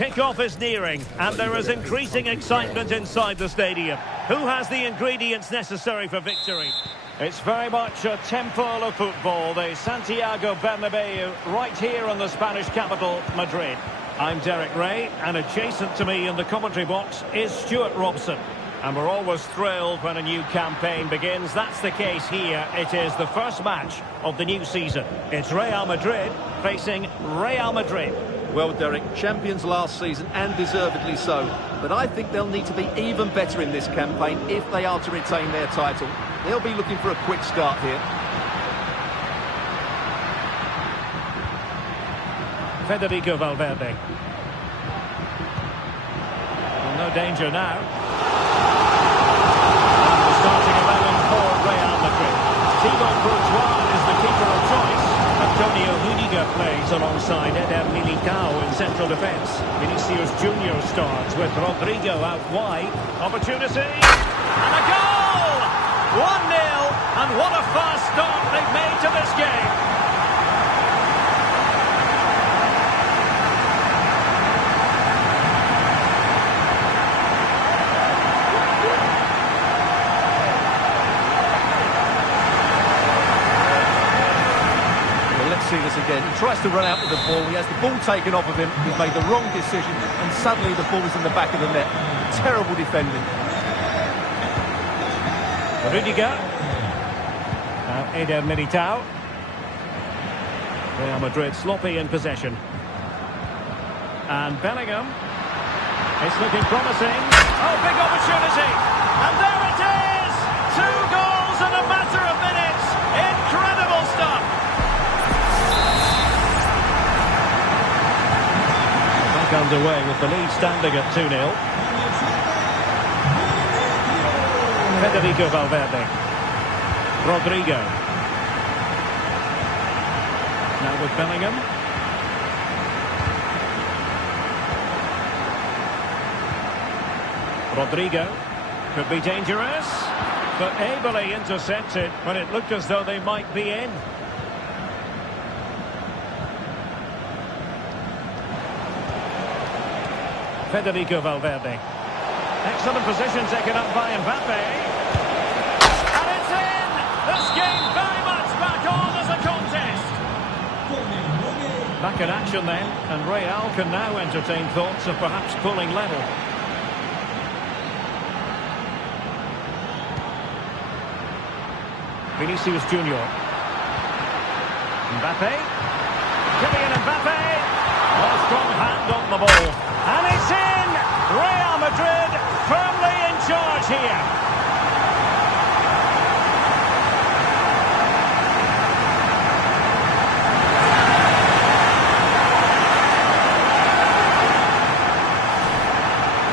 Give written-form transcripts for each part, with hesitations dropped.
Kick-off is nearing, and there is increasing excitement inside the stadium. Who has the ingredients necessary for victory? It's very much a temple of football, the Santiago Bernabeu, right here in the Spanish capital, Madrid. I'm Derek Ray, and adjacent to me in the commentary box is Stuart Robson. And we're always thrilled when a new campaign begins. That's the case here. It is the first match of the new season. It's Real Madrid facing Real Madrid. Well, Derek, champions last season and deservedly so. But I think they'll need to be even better in this campaign if they are to retain their title. They'll be looking for a quick start here. Federico Valverde. Well, no danger now. And the starting 11 for Real Madrid. Thibaut Courtois is the keeper of choice. Antonio Rudiger plays alongside Eder Militao in central defence. Vinicius Junior starts with Rodrigo out wide. Opportunity and a goal! 1-0, and what a fast start they've made to this game. See this again. He tries to run out with the ball. He has the ball taken off of him. He's made the wrong decision, and suddenly the ball is in the back of the net. Terrible defending. Rudiger. Now Eder Militao. Real Madrid sloppy in possession. And Bellingham. It's looking promising. Oh, big opportunity. And there it is! 2 goals in a matter of minutes. Incredible stuff. Underway with the lead standing at 2-0. Federico Valverde. Rodrigo. Now with Bellingham. Rodrigo. Could be dangerous, but ably intercepted when it looked as though they might be in. Federico Valverde. Excellent position taken up by Mbappe. And it's in! This game very much back on as a contest. Back in action then, and Real can now entertain thoughts of perhaps pulling level. Vinicius Junior. Mbappe. Kylian Mbappe. A strong hand on the ball. And it's in! Real Madrid firmly in charge here.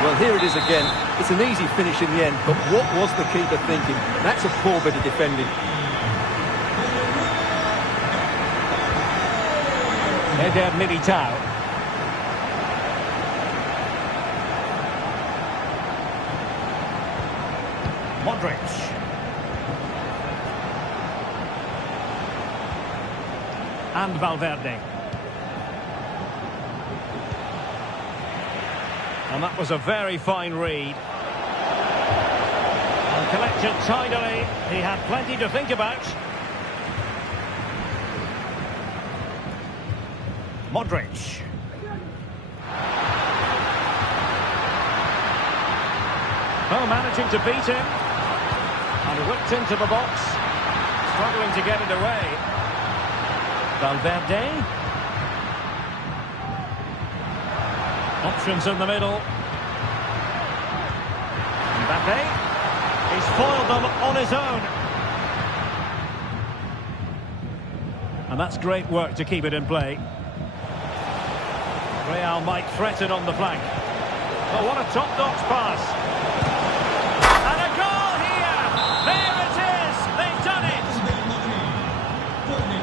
Well, here it is again. It's an easy finish in the end, but what was the keeper thinking? That's a poor bit of defending. Eder Militao. Modric. And Valverde. And that was a very fine read. And collected tidily. He had plenty to think about. Modric. Oh, managing to beat him. And whipped into the box. Struggling to get it away. Valverde. Options in the middle. Mbappe. He's foiled them on his own. And that's great work to keep it in play. Real might threaten on the flank. Oh, what a top-notch pass. And a goal here! There it is! They've done it!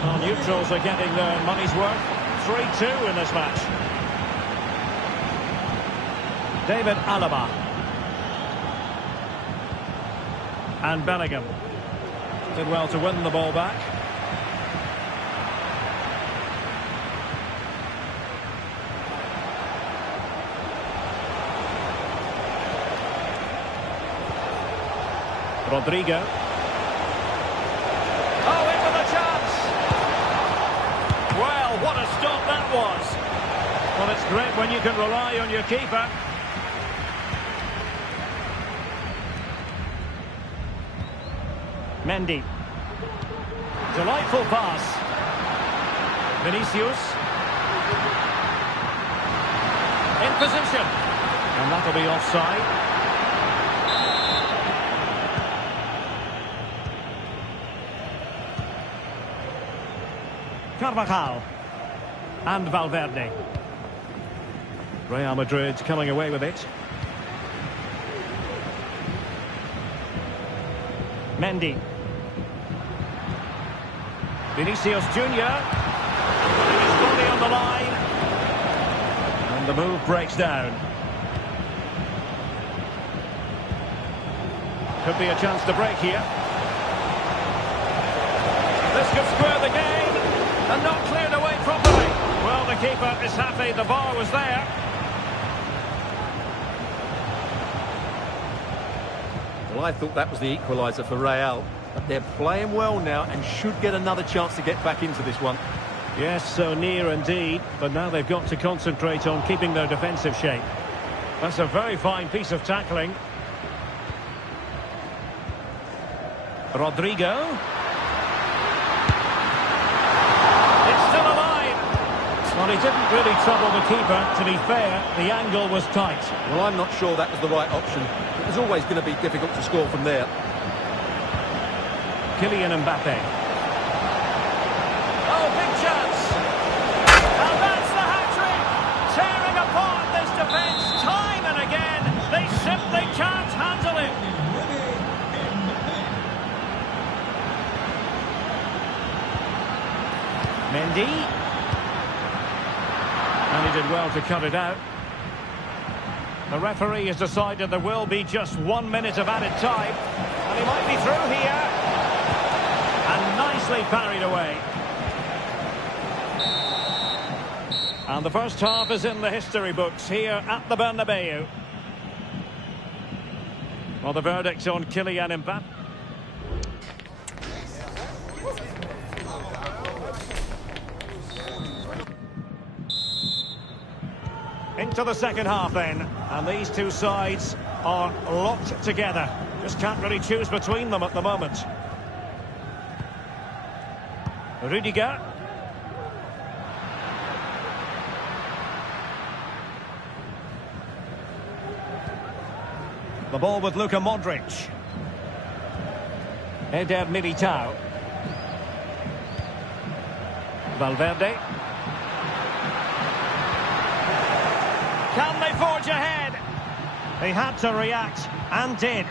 Well, neutrals are getting their money's worth. 3-2 in this match. David Alaba. And Bellingham. Did well to win the ball back. Rodrigo. Oh, in with a chance. Well, what a stop that was. Well, it's great when you can rely on your keeper. Mendy. Delightful pass. Vinicius. In position. And that'll be offside. Carvajal. And Valverde. Real Madrid coming away with it. Mendy. Vinicius Junior. Putting his body on the line. And the move breaks down. Could be a chance to break here. This could square the game. And not cleared away properly. Well, the keeper is happy the bar was there. Well, I thought that was the equaliser for Real. But they're playing well now and should get another chance to get back into this one. Yes, so near indeed. But now they've got to concentrate on keeping their defensive shape. That's a very fine piece of tackling. Rodrigo. It's still alive. Well, he didn't really trouble the keeper. To be fair, the angle was tight. Well, I'm not sure that was the right option. It was always going to be difficult to score from there. Kylian Mbappe. Oh, big chance. And that's the hat-trick. Tearing apart this defence time and again. They simply can't handle it. Mendy. And he did well to cut it out. The referee has decided there will be just 1 minute of added time. And he might be through here. And nicely parried away. And the first half is in the history books here at the Bernabeu. Well, the verdict on Kylian Mbappe. Into the second half then. And these two sides are locked together. Just can't really choose between them at the moment. Rudiger. The ball with Luka Modric. Eder Militao. Valverde. Can they forge ahead? He had to react and did.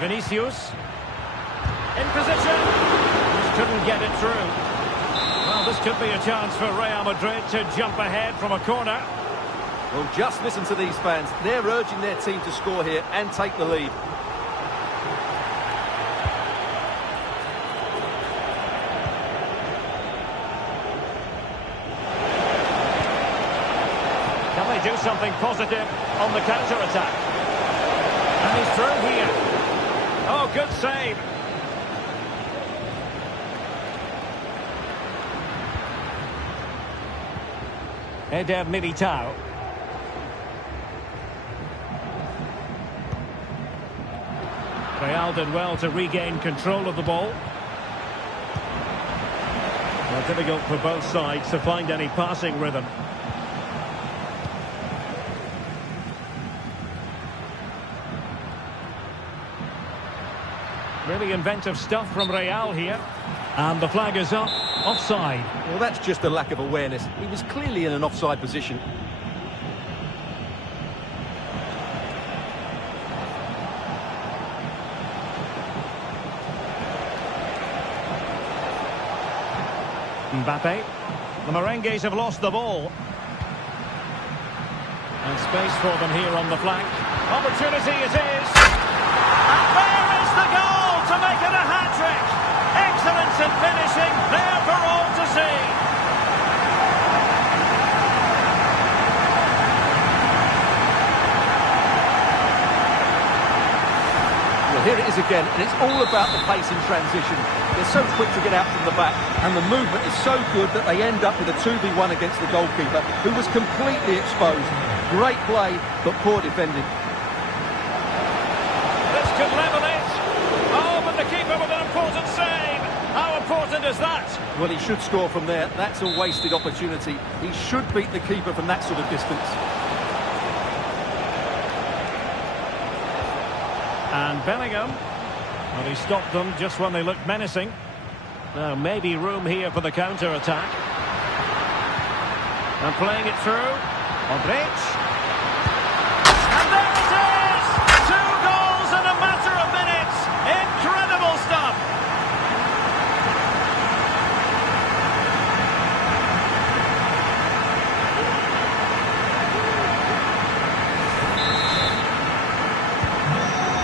Vinicius. In position. Just couldn't get it through. Well, this could be a chance for Real Madrid to jump ahead from a corner. Well, just listen to these fans. They're urging their team to score here and take the lead. Can they do something positive on the counter-attack? And he's through here. Oh, good save. Eder Militao. Real did well to regain control of the ball. Well, difficult for both sides to find any passing rhythm. Really inventive stuff from Real here. And the flag is up. Offside. Well, that's just a lack of awareness. He was clearly in an offside position. Mbappe. The Merengues have lost the ball. And space for them here on the flank. Opportunity it is. And there is the goal to make it a hat-trick. Excellence in finishing, there for all to see. Well, here it is again, and it's all about the pace in transition. They're so quick to get out from the back, and the movement is so good that they end up with a 2v1 against the goalkeeper, who was completely exposed. Great play, but poor defending. This could level it. Oh, but the keeper with an important save. How important is that? Well, he should score from there. That's a wasted opportunity. He should beat the keeper from that sort of distance. And Bellingham. Well, he stopped them just when they looked menacing. Now, maybe room here for the counter-attack. And playing it through. Modric. And there it is! 2 goals in a matter of minutes! Incredible stuff!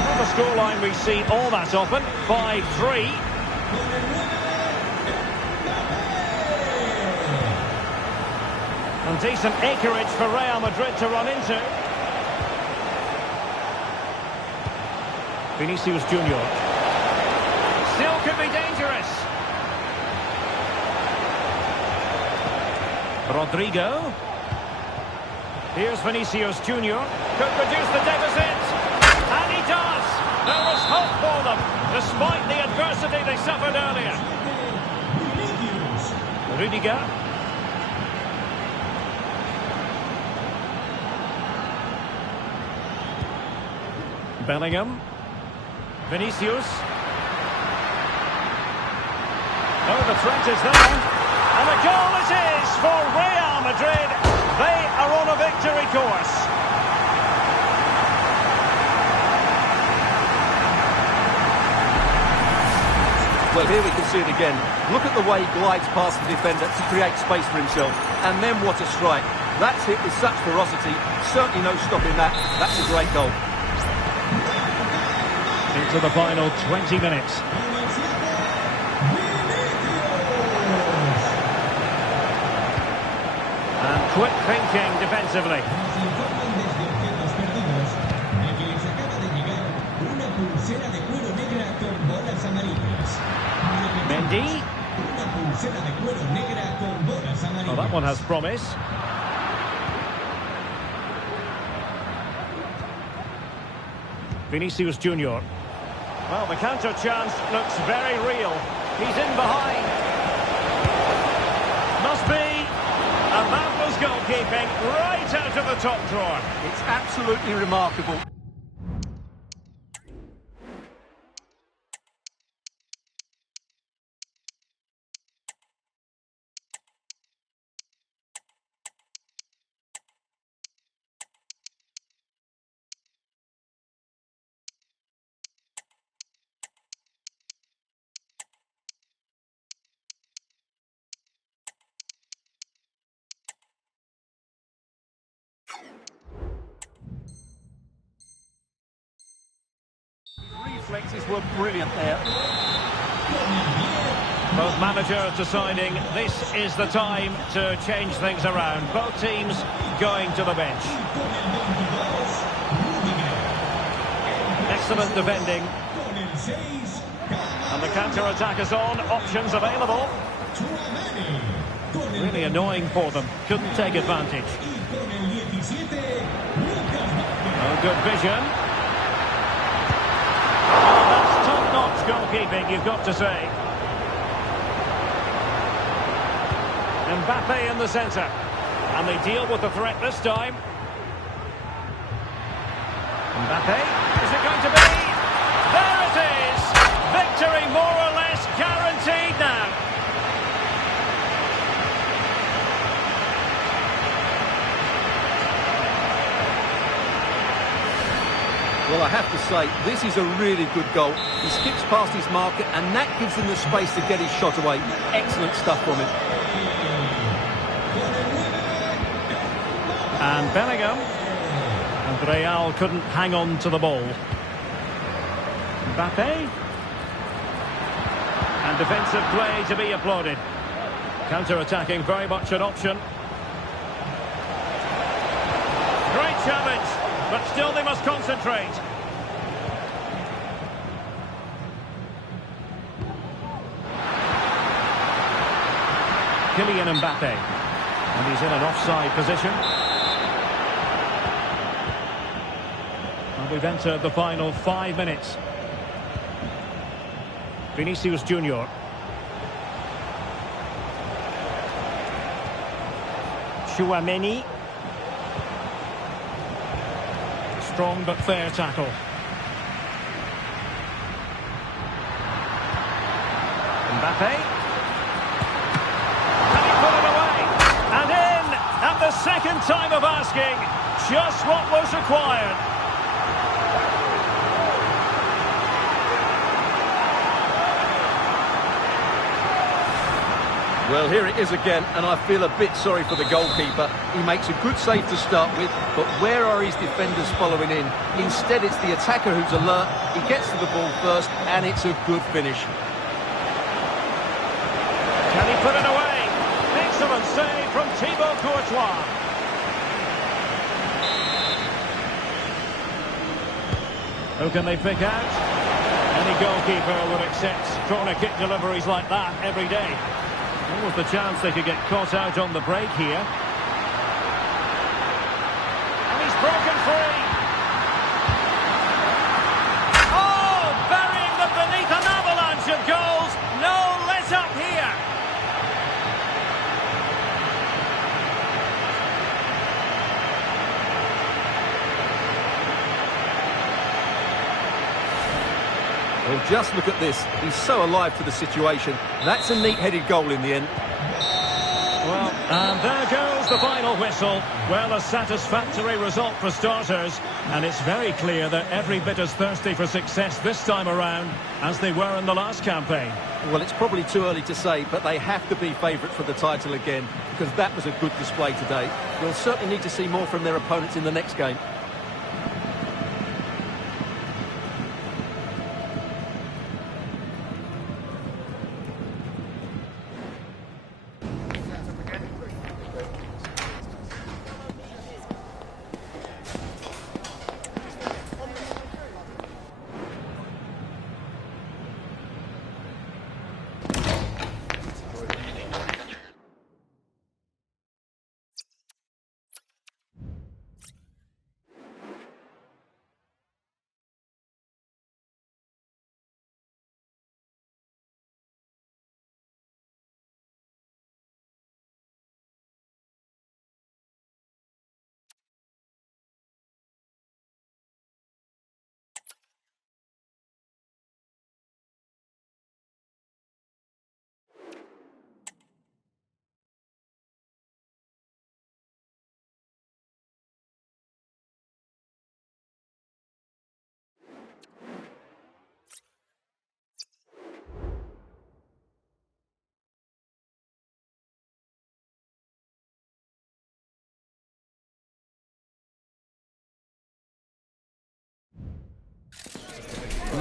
Well, the scoreline we see all that often, 5-3. And decent acreage for Real Madrid to run into. Vinicius Junior. Still could be dangerous. Rodrigo. Here's Vinicius Junior. Could reduce the deficit. And he does. There was hope for them, despite the adversity they suffered earlier. Rudiger. Bellingham. Vinicius. Oh, the threat is there. And a goal it is for Real Madrid. They are on a victory course. Well, here we can see it again. Look at the way he glides past the defender to create space for himself. And then what a strike. That's hit with such ferocity. Certainly no stopping that. That's a great goal. Into the final 20 minutes. And quick thinking defensively. Mendy. Oh, that one has promise. Vinicius Junior. Well, the counter chance looks very real. He's in behind. Must be. And that was goalkeeping right out of the top drawer. It's absolutely remarkable. Reflexes were brilliant there. Both managers deciding this is the time to change things around. Both teams going to the bench. Excellent defending. And the counter-attack is on. Options available. Really annoying for them. Couldn't take advantage. Oh, good vision. That's top-notch goalkeeping, you've got to say. Mbappe in the centre. And they deal with the threat this time. Mbappe, is it going to be? There it is! Victory more or less guaranteed now. Well, I have to say, this is a really good goal. He skips past his marker, and that gives him the space to get his shot away. Excellent stuff from him. And Bellingham. And Real couldn't hang on to the ball. Mbappe. And defensive play to be applauded. Counter-attacking, very much an option. Great challenge, but still they must concentrate. Kylian Mbappe. And he's in an offside position. And we've entered the final 5 minutes. Vinicius Junior. Chouameni. Strong but fair tackle. Mbappe. Can he put it away? And in! At the second time of asking, just what was required. Well, here it is again, and I feel a bit sorry for the goalkeeper. He makes a good save to start with, but where are his defenders following in? Instead, it's the attacker who's alert. He gets to the ball first, and it's a good finish. Can he put it away? Excellent save from Thibaut Courtois. Who can they pick out? Any goalkeeper would accept corner kick deliveries like that every day. What was the chance they could get caught out on the break here? And he's broken free. Oh, burying them beneath an avalanche of goals. No let up here. Well, just look at this. He's so alive to the situation. That's a neat-headed goal in the end. Well, and there goes the final whistle. Well, a satisfactory result for starters. And it's very clear that every bit as thirsty for success this time around as they were in the last campaign. Well, it's probably too early to say, but they have to be favourite for the title again, because that was a good display today. We'll certainly need to see more from their opponents in the next game.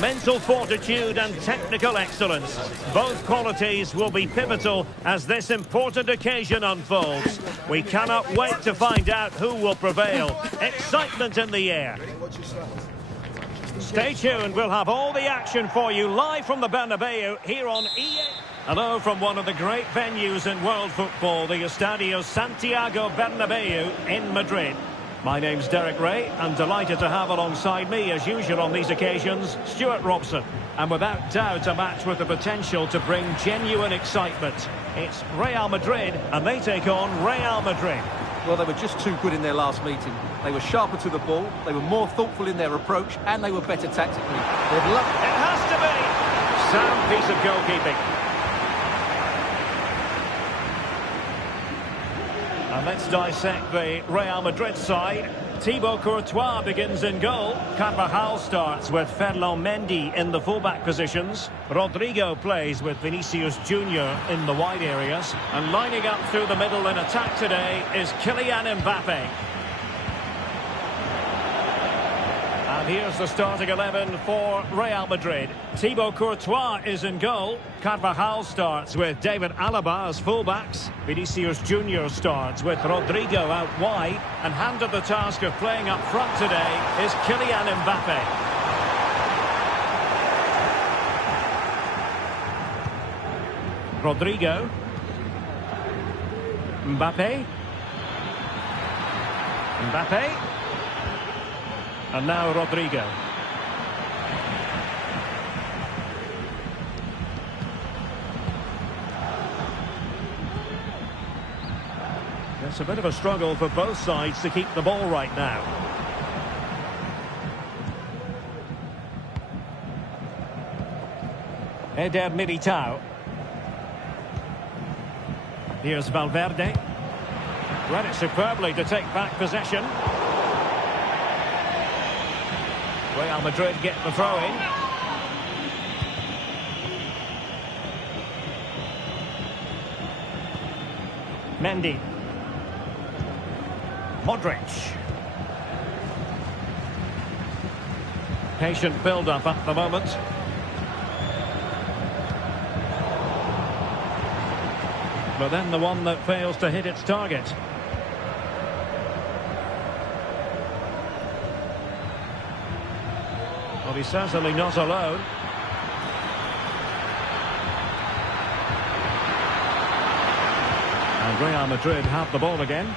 Mental fortitude and technical excellence. Both qualities will be pivotal as this important occasion unfolds. We cannot wait to find out who will prevail. Excitement in the air. Stay tuned, we'll have all the action for you live from the Bernabeu here on EA. Hello from one of the great venues in world football, the Estadio Santiago Bernabeu in Madrid. My name's Derek Ray, and delighted to have alongside me, as usual on these occasions, Stuart Robson. And without doubt, a match with the potential to bring genuine excitement. It's Real Madrid, and they take on Real Madrid. Well, they were just too good in their last meeting. They were sharper to the ball, they were more thoughtful in their approach, and they were better tactically. It has to be! Sound piece of goalkeeping. And let's dissect the Real Madrid side. Thibaut Courtois begins in goal. Carvajal starts with Ferland Mendy in the fullback positions. Rodrigo plays with Vinicius Junior in the wide areas. And lining up through the middle in attack today is Kylian Mbappe. And here's the starting 11 for Real Madrid. Thibaut Courtois is in goal. Carvajal starts with David Alaba as fullbacks. Vinicius Junior starts with Rodrigo out wide. And handed the task of playing up front today is Kylian Mbappe. Rodrigo. Mbappe. Mbappe. And now Rodrigo. It's a bit of a struggle for both sides to keep the ball right now. Eder Militao. Here's Valverde. Read it superbly to take back possession. Real Madrid get the throw in. Mendy. Modric. Patient build-up at the moment. But then the one that fails to hit its target. Well, he's certainly not alone. And Real Madrid have the ball again.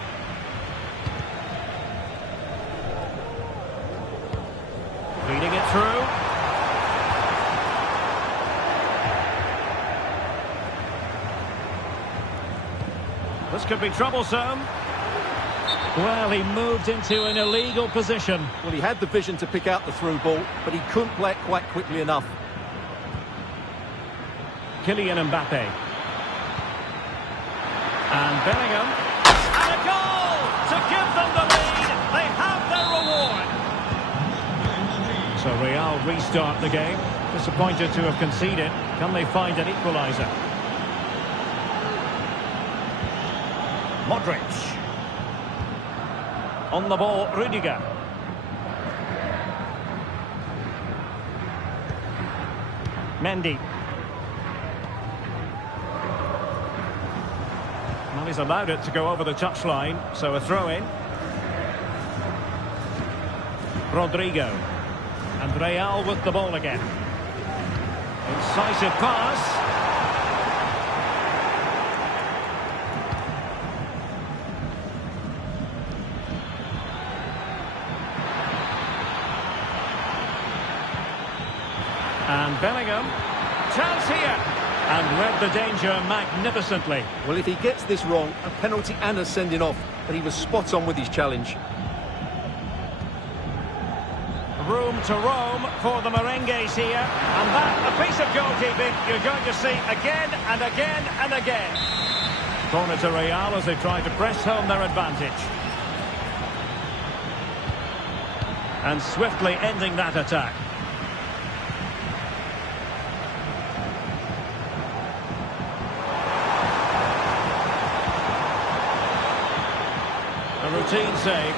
Feeding it through. This could be troublesome. Well, he moved into an illegal position. Well, he had the vision to pick out the through ball, but he couldn't play it quite quickly enough. Kylian Mbappe. And Bellingham. And a goal to give them the lead. They have their reward. So Real restart the game. Disappointed to have conceded. Can they find an equaliser? Modric. On the ball, Rüdiger. Mendy. Well, he's allowed it to go over the touchline, so a throw-in. Rodrigo. And Real with the ball again. Incisive pass. And Bellingham, chance here, and read the danger magnificently. Well, if he gets this wrong, a penalty and a sending off, but he was spot on with his challenge. Room to roam for the FrnkYs here, and that, a piece of goalkeeping you're going to see again and again and again. Corner to Real as they try to press home their advantage. And swiftly ending that attack. A routine save.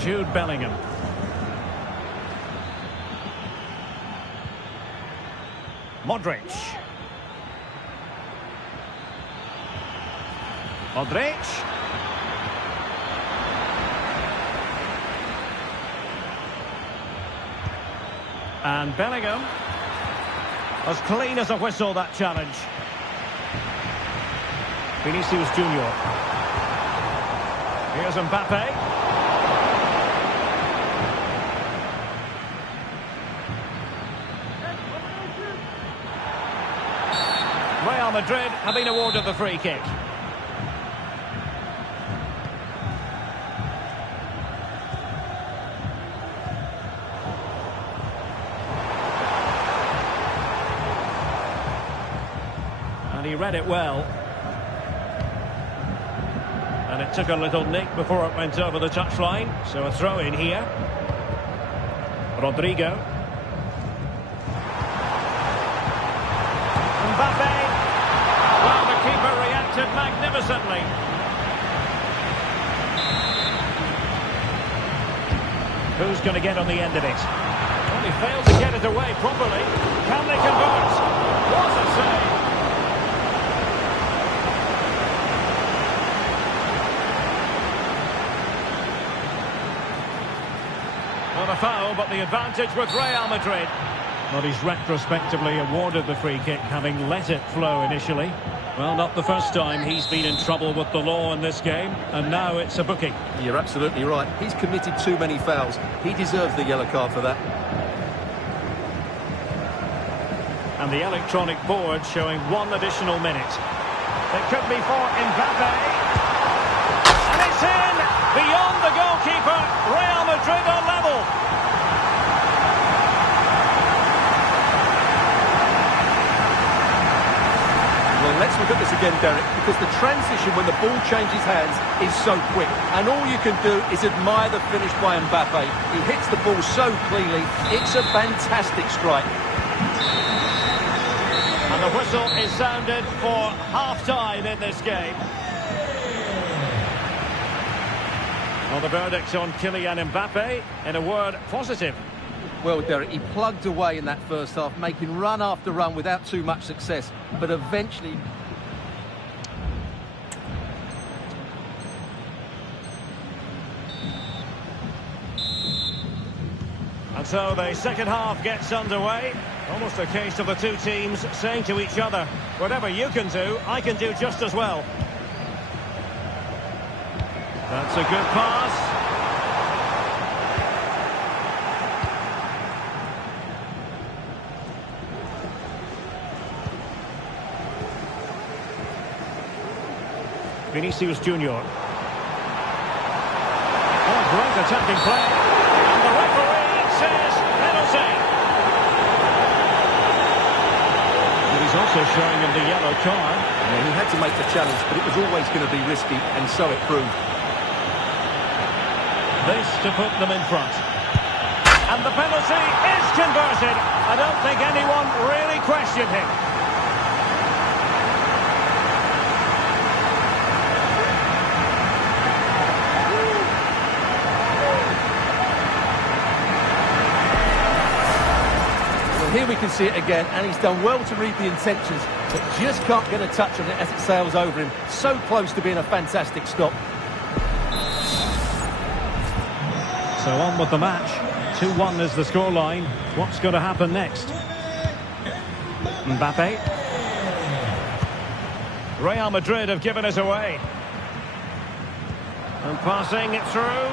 Jude Bellingham. Modric. Modric. And Bellingham. As clean as a whistle, that challenge. Vinicius Junior. Here's Mbappe. Real Madrid have been awarded the free kick. And he read it well. And it took a little nick before it went over the touchline. So a throw in here. Rodrigo. Mbappe. Well, the keeper reacted magnificently. Who's going to get on the end of it? Well, he failed to get it away properly. Can they convert? What a save! Well, a foul, but the advantage with Real Madrid. Well, he's retrospectively awarded the free kick, having let it flow initially. Well, not the first time he's been in trouble with the law in this game, and now it's a booking. You're absolutely right. He's committed too many fouls. He deserves the yellow card for that. And the electronic board showing 1 additional minute. It could be for Mbappe. And it's in! Beyond the goalkeeper, Real Madrid are level. Well, let's look at this again, Derek, because the transition when the ball changes hands is so quick. And all you can do is admire the finish by Mbappe. He hits the ball so cleanly. It's a fantastic strike. And the whistle is sounded for half-time in this game. Well, the verdict on Kylian Mbappe, in a word, positive. Well, Derek, he plugged away in that first half, making run after run without too much success. But eventually... And so the second half gets underway. Almost a case of the two teams saying to each other, whatever you can do, I can do just as well. That's a good pass. Vinicius Junior. Oh, great attacking play. And the referee says penalty. And he's also showing him the yellow card. Yeah, he had to make the challenge, but it was always going to be risky, and so it proved. This to put them in front. And the penalty is converted. I don't think anyone really questioned him. Here we can see it again, and he's done well to read the intentions, but just can't get a touch on it as it sails over him. So close to being a fantastic stop. So on with the match. 2-1 is the scoreline. What's going to happen next? Mbappe. Real Madrid have given it away. And passing it through.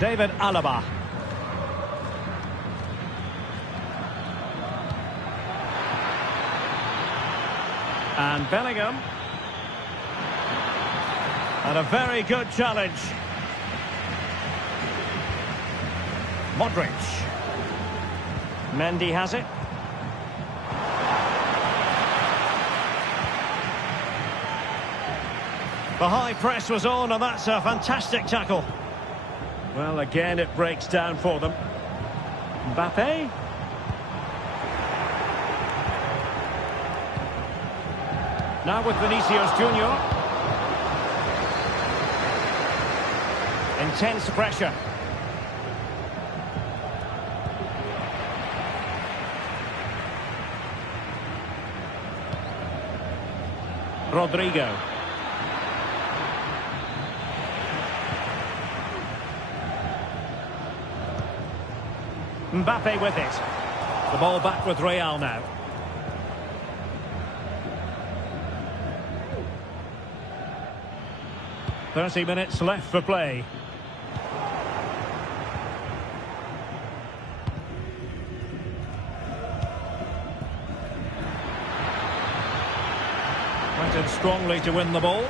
David Alaba. And Bellingham. And a very good challenge. Modric. Mendy has it. The high press was on, and that's a fantastic tackle. Well, again, it breaks down for them. Mbappe. Now with Vinicius Junior. Intense pressure. Rodrigo. Mbappe with it. The ball back with Real now. "30 minutes left for play. Went in strongly to win the ball.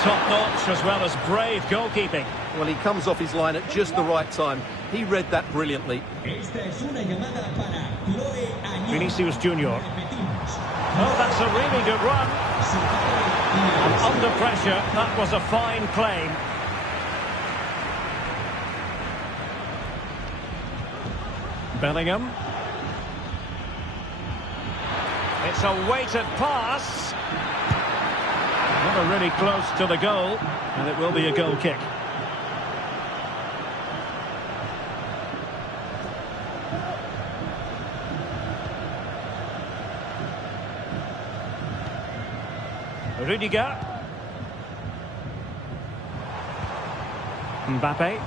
Top-notch as well as brave goalkeeping. Well, he comes off his line at just the right time. He read that brilliantly. Vinicius Junior. Oh, that's a really good run. And under pressure, that was a fine claim. Bellingham. It's a weighted pass. Never really close to the goal, and it will be a goal kick. Rudiger. Mbappe.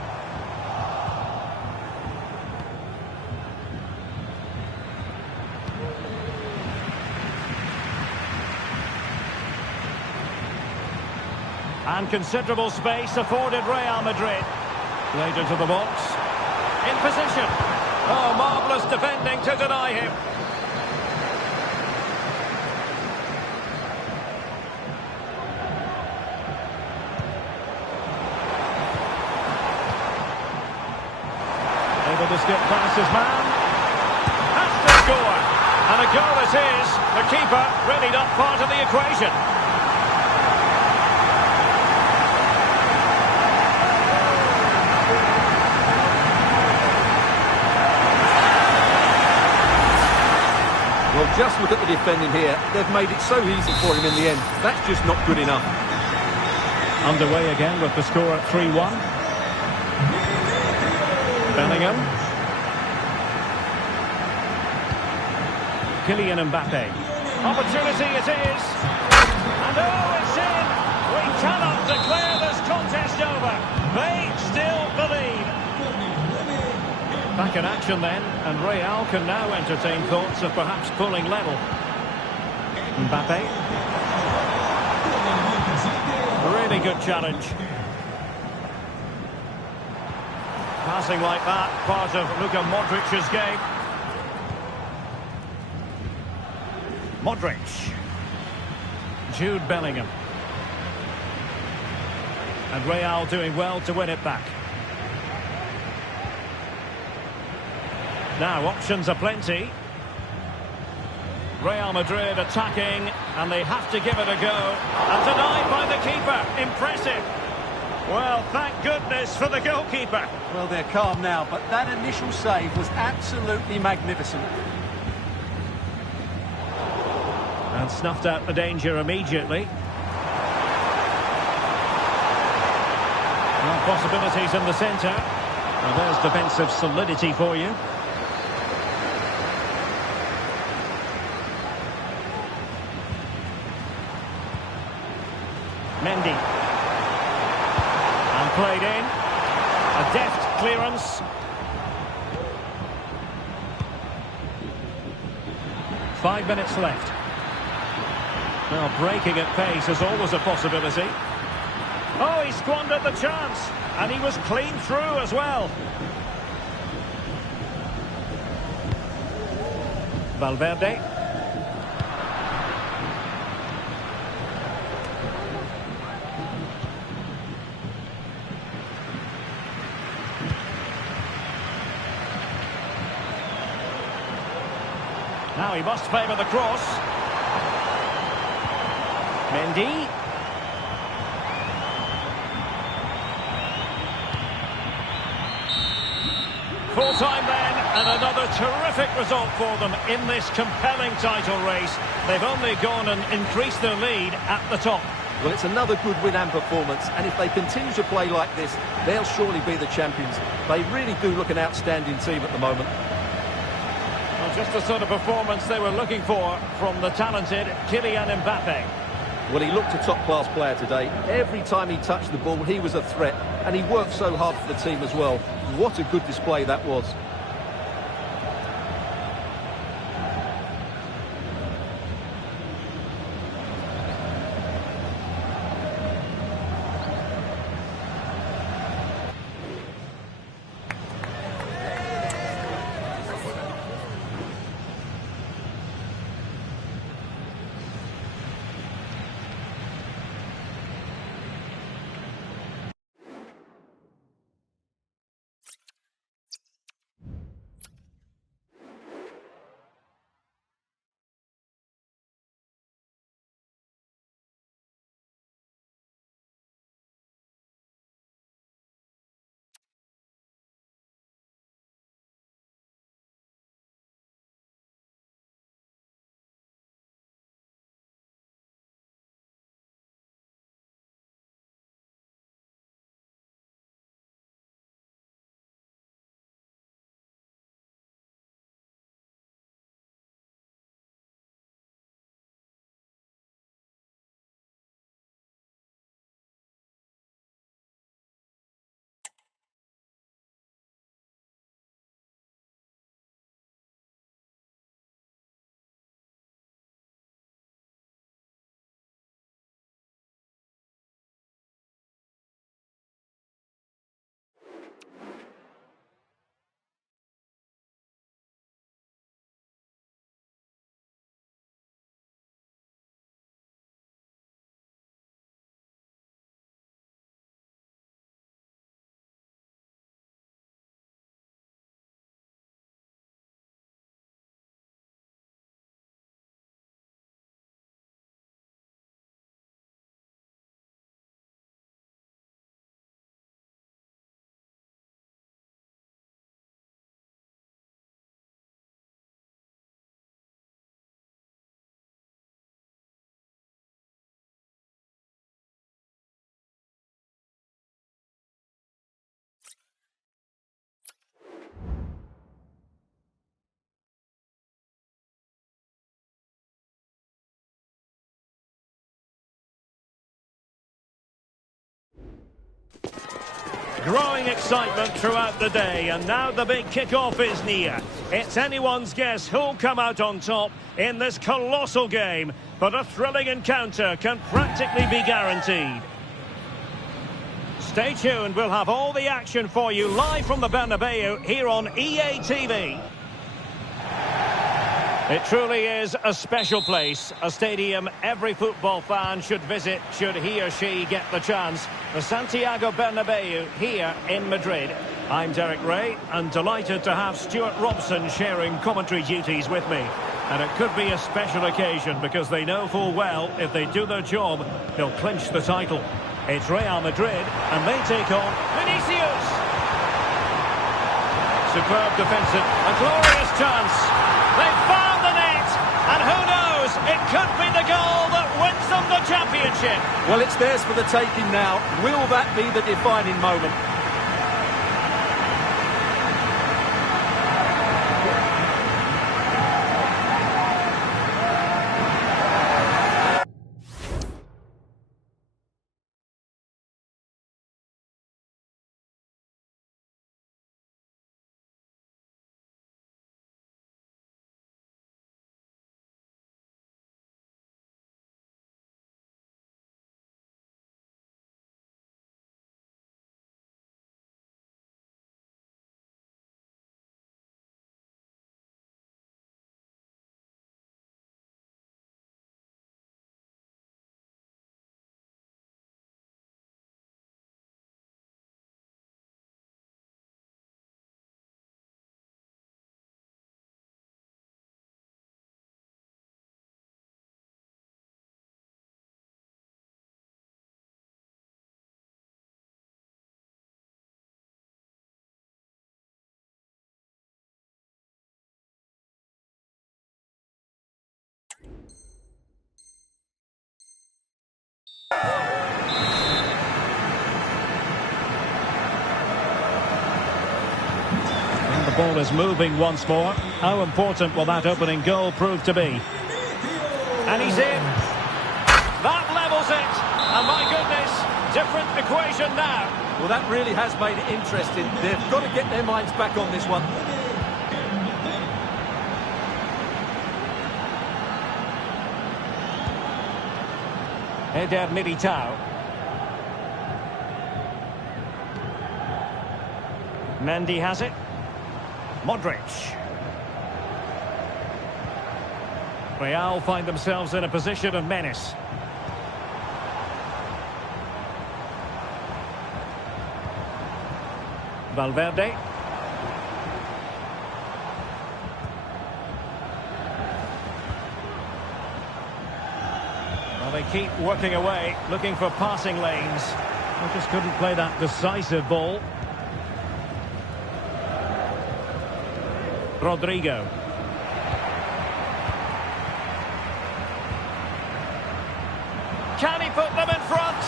And considerable space afforded Real Madrid. Played into the box. In position. Oh, marvellous defending to deny him. Able to skip past his man. Has to score. And a goal it is. The keeper really not part of the equation. Well, just look at the defending here. They've made it so easy for him in the end. That's just not good enough. Underway again with the score at 3-1. Bellingham. Kylian Mbappe. Opportunity it is. And oh, it's in! We cannot declare this contest over. They still believe. Back in action then, and Real can now entertain thoughts of perhaps pulling level. Mbappe. Really good challenge. Passing like that, part of Luka Modric's game. Modric. Jude Bellingham. And Real doing well to win it back. Now, options are plenty. Real Madrid attacking, and they have to give it a go. And denied by the keeper. Impressive. Well, thank goodness for the goalkeeper. Well, they're calm now, but that initial save was absolutely magnificent. And snuffed out the danger immediately. Well, possibilities in the centre. Well, there's defensive solidity for you. Mendy. And played in. A deft clearance. Five minutes left. Well, breaking at pace is always a possibility. Oh, he squandered the chance. And he was clean through as well. Valverde. Now he must favour the cross. Mendy. Full time then, and another terrific result for them in this compelling title race. They've only gone and increased their lead at the top. Well, it's another good win and performance, and if they continue to play like this, they'll surely be the champions. They really do look an outstanding team at the moment. Well, just the sort of performance they were looking for from the talented Kylian Mbappe. Well, he looked a top-class player today. Every time he touched the ball, he was a threat, and he worked so hard for the team as well. What a good display that was. Growing excitement throughout the day, and now the big kick-off is near. It's anyone's guess who'll come out on top in this colossal game, but a thrilling encounter can practically be guaranteed. Stay tuned, we'll have all the action for you live from the Bernabeu here on EA TV. It truly is a special place, a stadium every football fan should visit should he or she get the chance. The Santiago Bernabeu here in Madrid. I'm Derek Ray and delighted to have Stuart Robson sharing commentary duties with me. And it could be a special occasion because they know full well if they do their job, they'll clinch the title. It's Real Madrid and they take on Vinicius. Superb defensive, a glorious chance. They've found the net, and who knows, it could be the goal that wins them the championship. Well, it's theirs for the taking now. Will that be the defining moment? The ball is moving once more. How important will that opening goal prove to be? And he's in. That levels it. And my goodness, different equation now. Well, that really has made it interesting. They've got to get their minds back on this one. Eder Militao. Mendy has it. Modric. Real find themselves in a position of menace. Valverde. Well, they keep working away, looking for passing lanes. They just couldn't play that decisive ball. Rodrigo. Can he put them in front?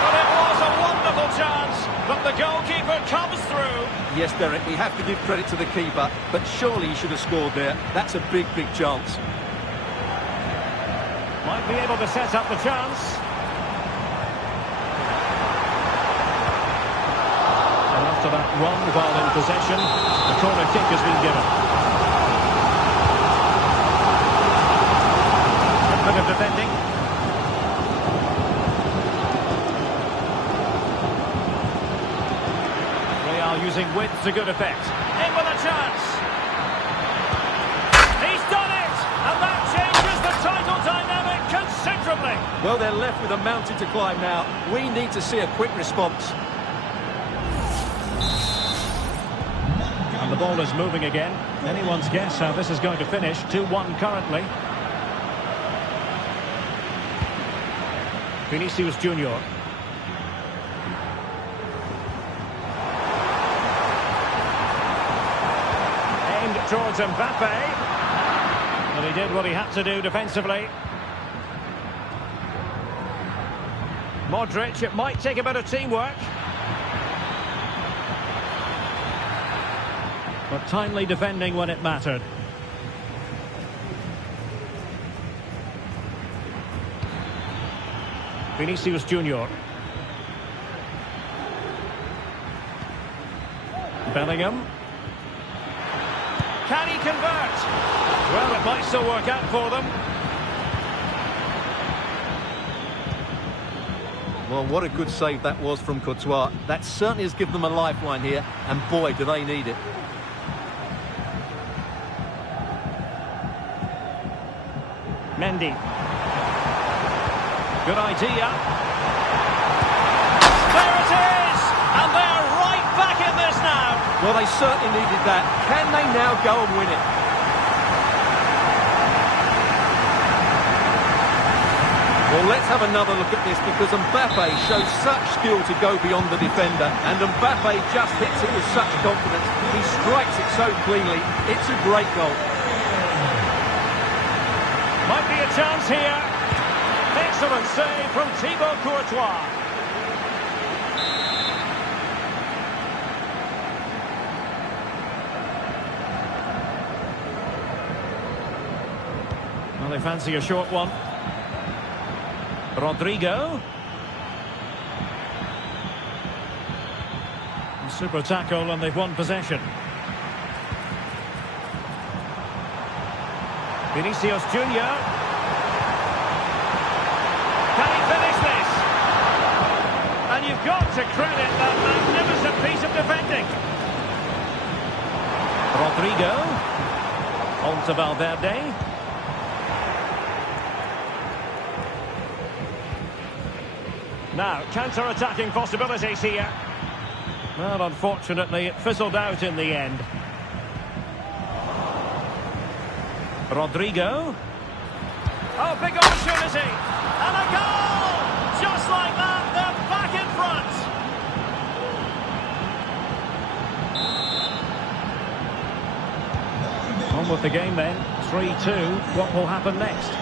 But it was a wonderful chance, but the goalkeeper comes through. Yes, Derek, we have to give credit to the keeper, but surely he should have scored there. That's a big, big chance. Might be able to set up the chance. And after that run while in possession, the corner kick has been given. A bit of defending. Real using width to good effect. In with a chance. He's done it! And that changes the title dynamic considerably. Well, they're left with a mountain to climb now. We need to see a quick response. And the ball is moving again. Anyone's guess how this is going to finish. 2-1 currently. Vinicius Junior. Aimed towards Mbappe. But he did what he had to do defensively. Modric, it might take a bit of teamwork. But timely defending when it mattered. Vinicius Junior. Bellingham. Can he convert? Well, it might still work out for them. Well, what a good save that was from Courtois. That certainly has given them a lifeline here, and boy, do they need it. Mendy. Good idea. There it is! And they're right back in this now. Well, they certainly needed that. Can they now go and win it? Well, let's have another look at this, because Mbappe shows such skill to go beyond the defender, and Mbappe just hits it with such confidence. He strikes it so cleanly. It's a great goal. Might be a chance here. Excellent save from Thibaut Courtois. Well, they fancy a short one. Rodrigo. Super tackle, and they've won possession. Vinicius Junior. Can he finish this? And you've got to credit that magnificent piece of defending. Rodrigo. On to Valverde. Now, counter-attacking possibilities here. Well, unfortunately, it fizzled out in the end. Rodrigo. Oh, big opportunity. And a goal! Just like that, they're back in front. On with the game then. 3-2. What will happen next?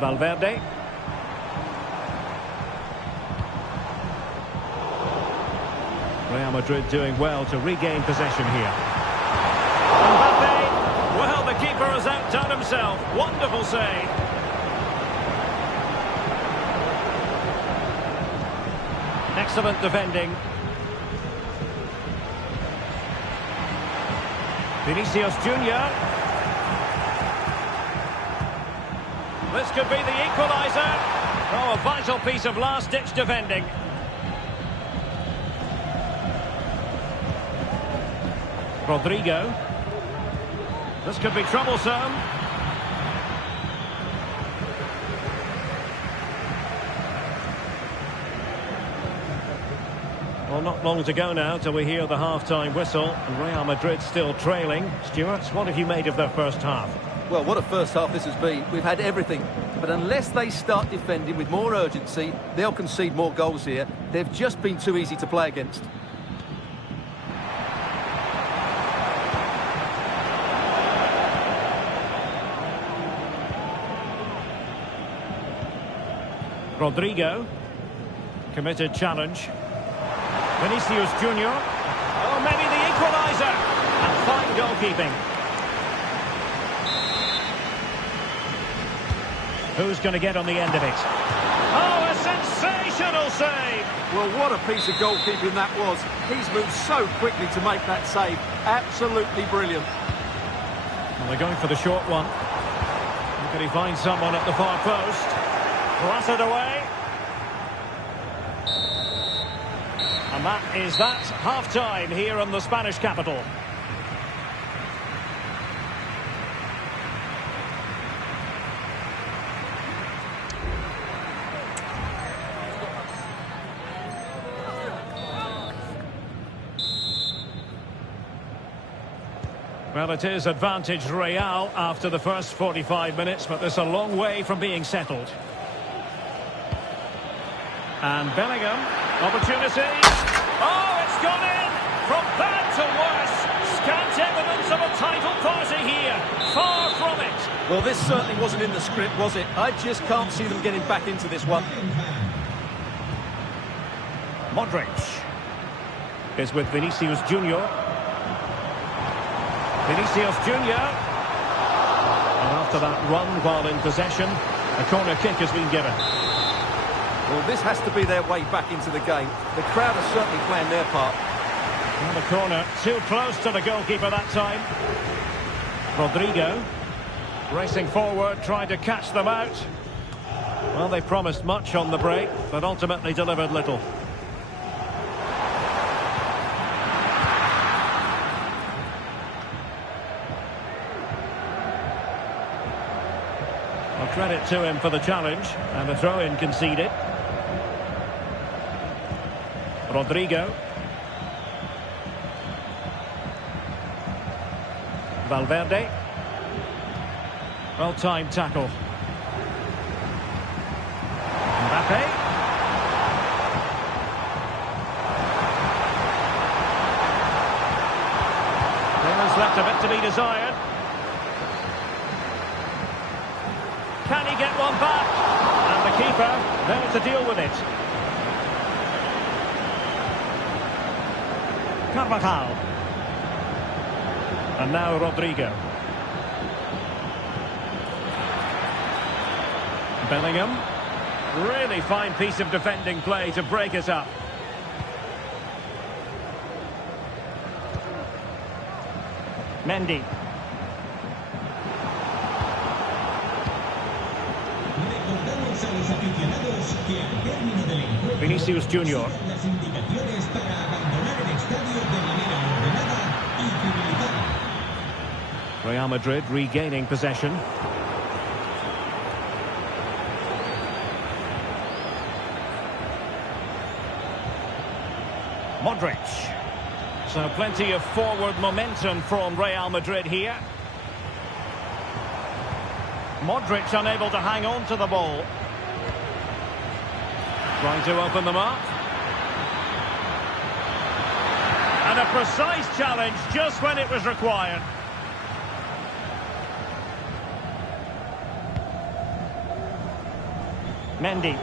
Valverde. Real Madrid doing well to regain possession here. Mbappe. Well, the keeper has outdone himself. Wonderful save. Excellent defending. Vinicius Junior. This could be the equaliser. Oh, a vital piece of last-ditch defending. Rodrigo. This could be troublesome. Well, not long to go now till we hear the half-time whistle. And Real Madrid still trailing. Stuart, what have you made of their first half? Well, what a first half this has been. We've had everything. But unless they start defending with more urgency, they'll concede more goals here. They've just been too easy to play against. Rodrigo. Committed challenge. Vinicius Junior. Oh, maybe the equaliser. And fine goalkeeping. Who's going to get on the end of it? Oh, a sensational save! Well, what a piece of goalkeeping that was. He's moved so quickly to make that save. Absolutely brilliant. Well, they're going for the short one. Can he find someone at the far post? Blasted away. And that is that. Half-time here in the Spanish capital. Well, it is advantage Real after the first 45 minutes, but there's a long way from being settled. And Bellingham, opportunity. Oh, it's gone in! From bad to worse. Scant evidence of a title party here. Far from it. Well, this certainly wasn't in the script, was it? I just can't see them getting back into this one. Modric is with Vinicius Junior. Vinicius Junior. And after that run while in possession, A corner kick has been given. Well, this has to be their way back into the game. The crowd are certainly playing their part. And the corner, too close to the goalkeeper that time. Rodrigo, racing forward, trying to catch them out. Well, they promised much on the break, but ultimately delivered little. Well, credit to him for the challenge, and a throw-in conceded. Rodrigo. Valverde. Well-timed tackle. Mbappe. There's left a bit to be desired. Can he get one back? And the keeper there to deal with it. Carvajal. And now Rodrigo. Bellingham. Really fine piece of defending play to break us up. Mendy. Vinicius Junior. Real Madrid regaining possession. Modric. So plenty of forward momentum from Real Madrid here. Modric unable to hang on to the ball. Trying to open them up. And a precise challenge just when it was required. Mendy.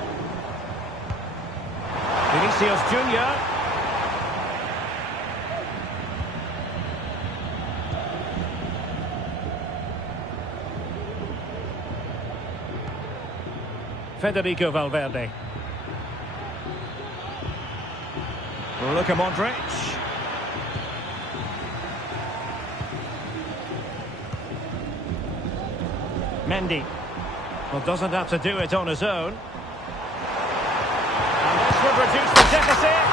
Vinicius Junior. Federico Valverde. Luka Modric. Mendy. Well, doesn't have to do it on his own. And this would reduce the deficit.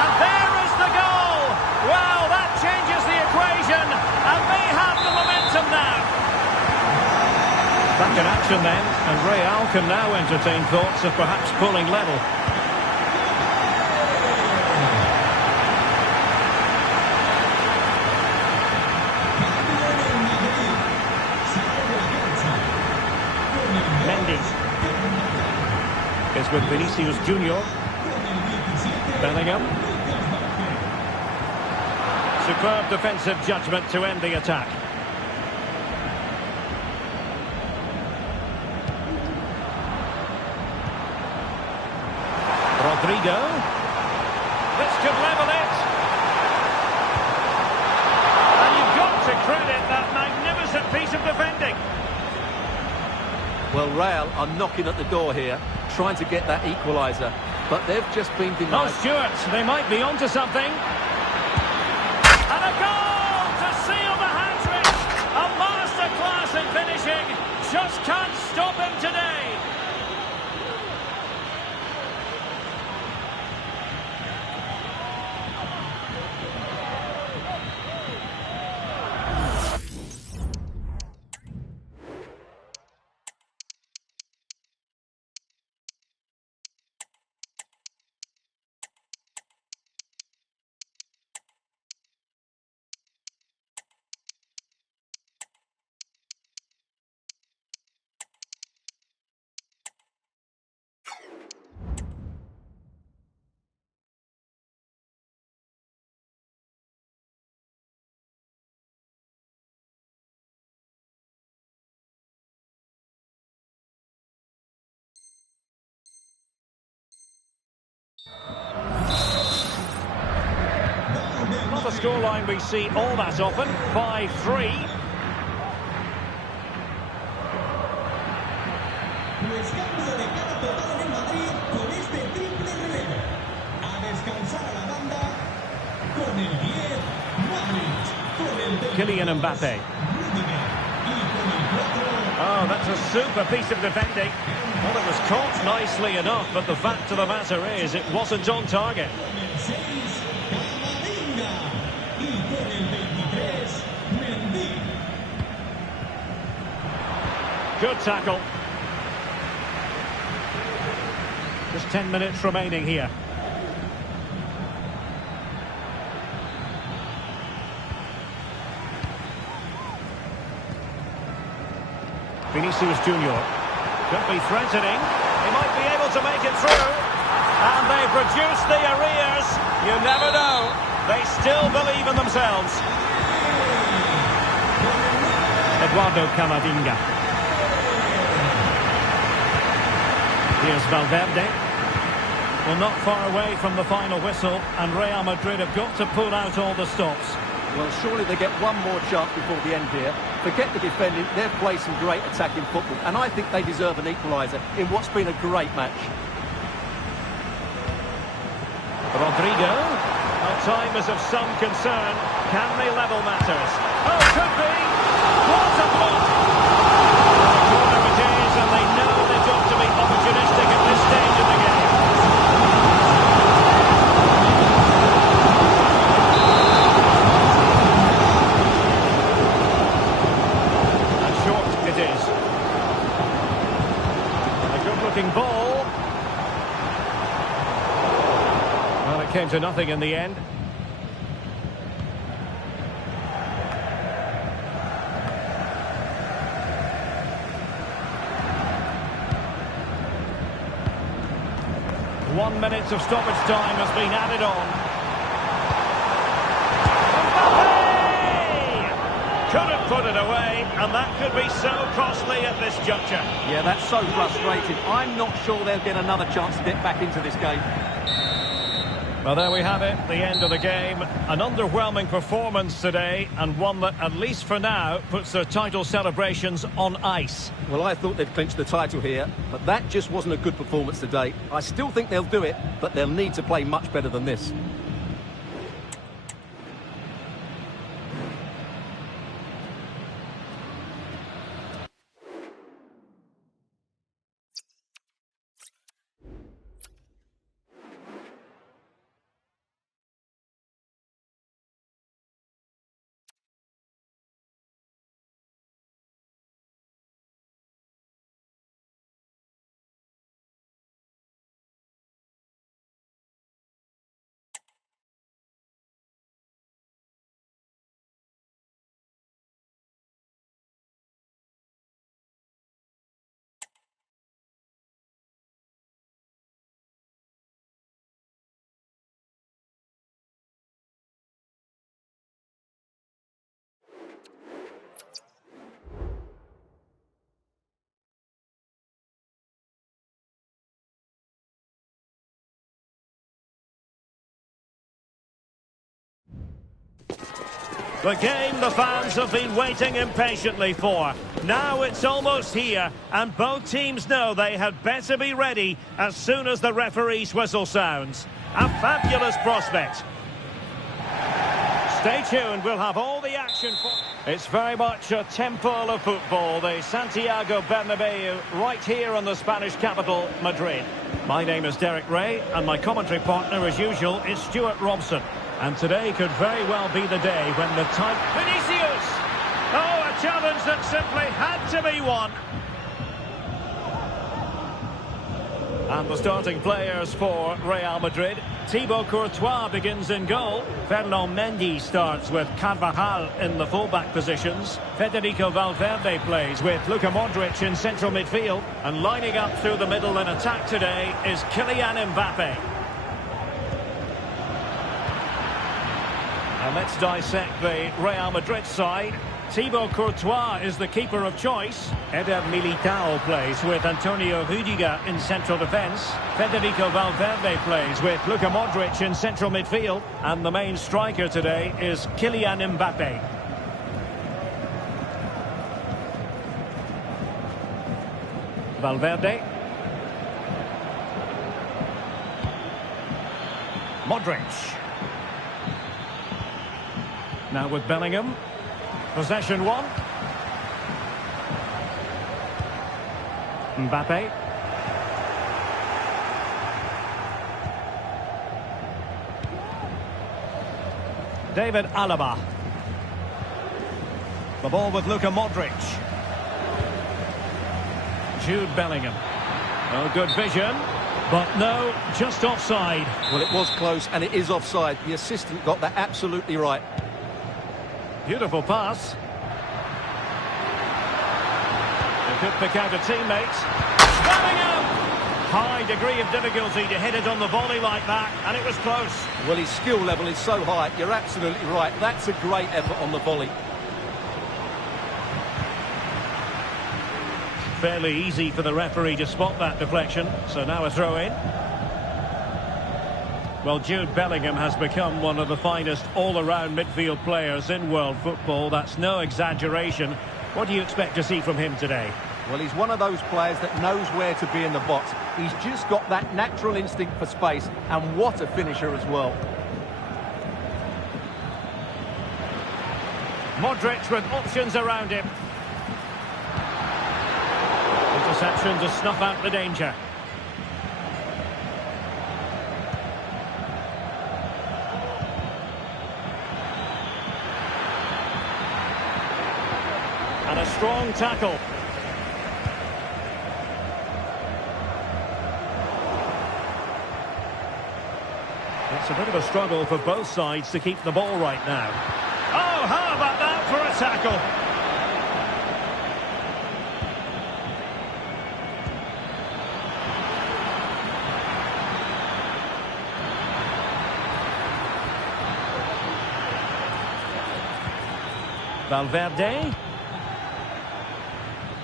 And there is the goal. Well, that changes the equation. And they have the momentum now. Back in action then. And Real can now entertain thoughts of perhaps pulling level. Is with Vinicius Junior. Bellingham. Superb defensive judgment to end the attack. Rodrigo. This could level it. And you've got to credit that magnificent piece of defending. Well, Real are knocking at the door here, trying to get that equaliser, but they've just been denied. Oh, Stuart, they might be onto something. And a goal to seal the hat-trick. A masterclass in finishing. Just can't stop him today. Not a scoreline we see all that often. 5-3. descanso de cada total en Madrid con este triple relevo. A descansar a la banda con el 10, Madrid. Con el 20, Kylian Mbappe. Rudiger. Y con el 4... Oh, that's a super piece of defending. Well, it was caught nicely enough, but the fact of the matter is it wasn't on target. Con el 6, Camavinga. Y con el 23, Mendy. Good tackle. Just 10 minutes remaining here. Vinicius Junior could be threatening. He might be able to make it through. And they've reduced the arrears. You never know. They still believe in themselves. Eduardo Camavinga. Here's Valverde. Well, not far away from the final whistle, and Real Madrid have got to pull out all the stops. Well, surely they get one more chance before the end here. Forget the defending, they've played some great attacking football, and I think they deserve an equaliser in what's been a great match. Rodrigo. Well, time is of some concern. Can they level matters? Oh, could be! What a block! Corner it is, and they know they've got to be opportunistic at this stage of the game. It is. A good-looking ball. Well, it came to nothing in the end. One minute of stoppage time has been added on. Couldn't put it away, and that could be so costly at this juncture. Yeah, that's so frustrating. I'm not sure they'll get another chance to get back into this game. Well, there we have it, the end of the game. An underwhelming performance today, and one that, at least for now, puts their title celebrations on ice. Well, I thought they'd clinched the title here, but that just wasn't a good performance today. I still think they'll do it, but they'll need to play much better than this. The game the fans have been waiting impatiently for. Now it's almost here, and both teams know they had better be ready as soon as the referee's whistle sounds. A fabulous prospect. Stay tuned, we'll have all the action for... It's very much a temple of football, the Santiago Bernabeu, right here in the Spanish capital, Madrid. My name is Derek Ray, and my commentary partner, as usual, is Stuart Robson. And today could very well be the day when the time... Vinicius! Oh, a challenge that simply had to be won. And the starting players for Real Madrid. Thibaut Courtois begins in goal. Ferland Mendy starts with Carvajal in the full-back positions. Federico Valverde plays with Luka Modric in central midfield. And lining up through the middle in attack today is Kylian Mbappe. And let's dissect the Real Madrid side. Thibaut Courtois is the keeper of choice. Eder Militao plays with Antonio Rudiger in central defence. Federico Valverde plays with Luka Modric in central midfield. And the main striker today is Kylian Mbappe. Valverde. Modric. Now with Bellingham. Possession one. Mbappe. David Alaba. The ball with Luka Modric. Jude Bellingham. Oh, good vision. But no, just offside. Well, it was close, and it is offside. The assistant got that absolutely right. Beautiful pass. They could pick out a teammate. Bellingham! High degree of difficulty to hit it on the volley like that, and it was close. Well, his skill level is so high. You're absolutely right. That's a great effort on the volley. Fairly easy for the referee to spot that deflection, so now a throw-in. Well, Jude Bellingham has become one of the finest all-around midfield players in world football. That's no exaggeration. What do you expect to see from him today? Well, he's one of those players that knows where to be in the box. He's just got that natural instinct for space, and what a finisher as well. Modric with options around him. Interception to snuff out the danger. And a strong tackle. It's a bit of a struggle for both sides to keep the ball right now. Oh, how about that for a tackle? Valverde.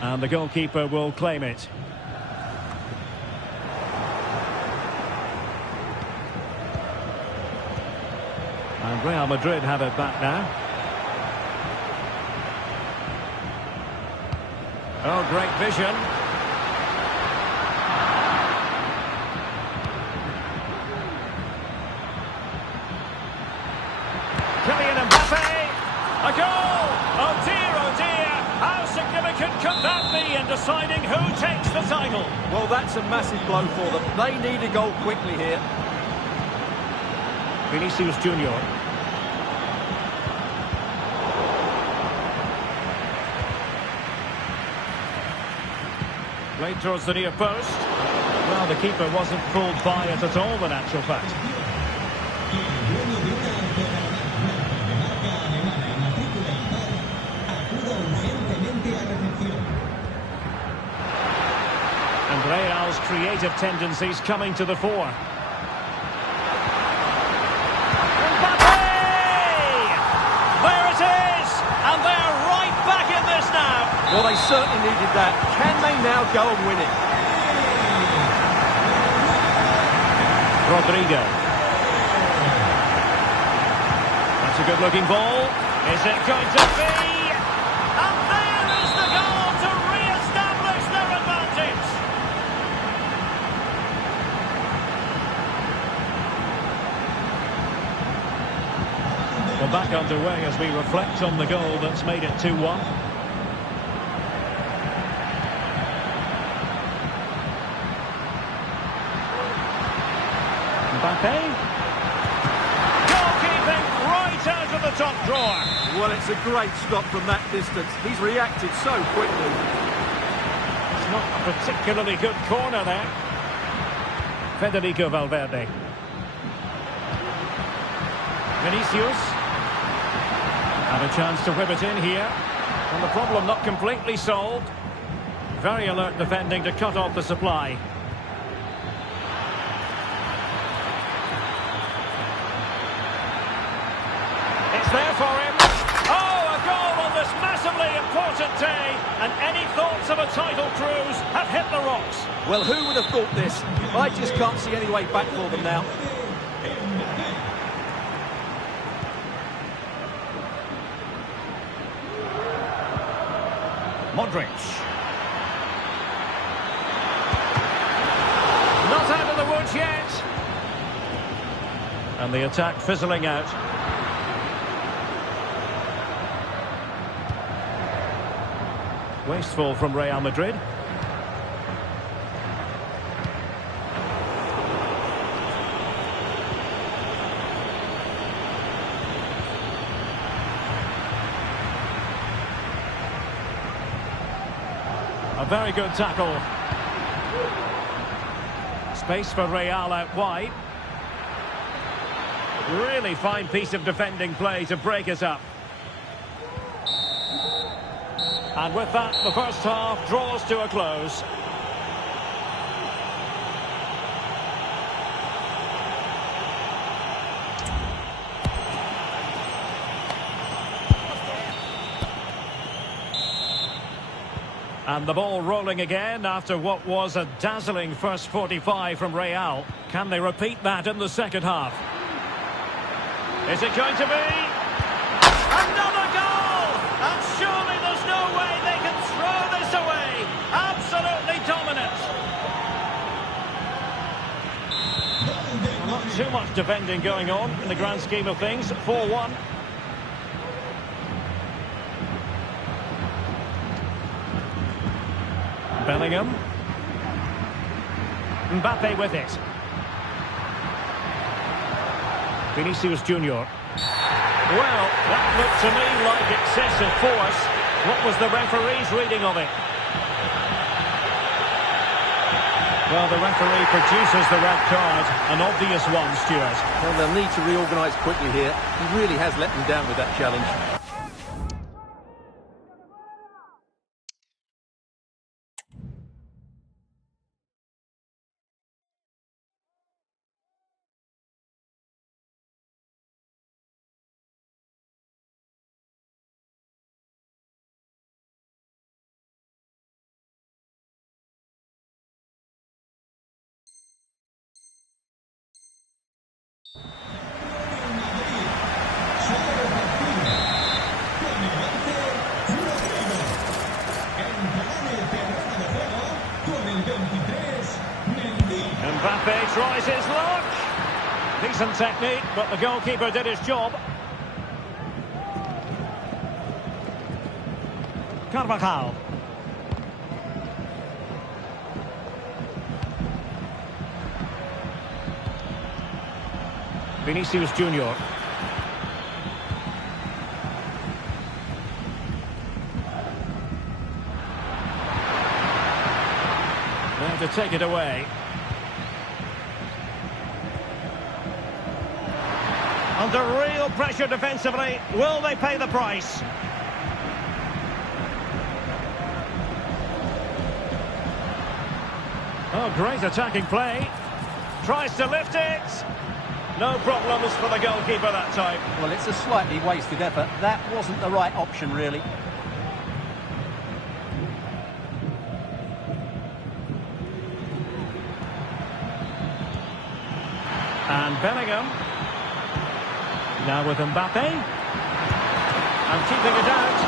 And the goalkeeper will claim it. And Real Madrid have it back now. Oh, great vision. Kylian Mbappe. A goal! Oh dear, how significant could that be in deciding who takes the title? Well, that's a massive blow for them. They need a goal quickly here. Vinicius Junior. Played towards the near post. Well, the keeper wasn't pulled by it at all, in actual fact. And Real's creative tendencies coming to the fore. Mbappe! There it is! And they're right back in this now. Well, they certainly needed that. Can they now go and win it? Rodrigo. That's a good-looking ball. Is it going to be? And there is the goal to re-establish their advantage. We're back underway as we reflect on the goal that's made it 2-1. Mbappe. Goalkeeping right out of the top drawer. Well, it's a great stop from that distance. He's reacted so quickly. It's not a particularly good corner there. Federico Valverde. Vinicius. And a chance to whip it in here. And the problem not completely solved. Very alert defending to cut off the supply. It's there for him. Oh, a goal on this massively important day. And any thoughts of a title cruise have hit the rocks. Well, who would have thought this? I just can't see any way back for them now. Modric. And the attack fizzling out. Wasteful from Real Madrid. A very good tackle. Space for Real out wide. Really fine piece of defending play to break us up. And with that, the first half draws to a close. And the ball rolling again after what was a dazzling first 45 from Real. Can they repeat that in the second half? Is it going to be? Another goal! And surely there's no way they can throw this away. Absolutely dominant. Not too much defending going on in the grand scheme of things. 4-1. Bellingham. Mbappe with it. Vinicius Junior. Well, that looked to me like excessive force. What was the referee's reading of it? Well, the referee produces the red card. An obvious one, Stuart. Well, they'll need to reorganise quickly here. He really has let them down with that challenge. Mbappe tries his luck. Decent technique, but the goalkeeper did his job. Carvajal. Vinicius Junior. There to take it away. Under real pressure defensively. Will they pay the price? Oh, great attacking play. Tries to lift it. No problems for the goalkeeper that time. Well, it's a slightly wasted effort. That wasn't the right option, really. And Bellingham. Now with Mbappe. And keeping it out.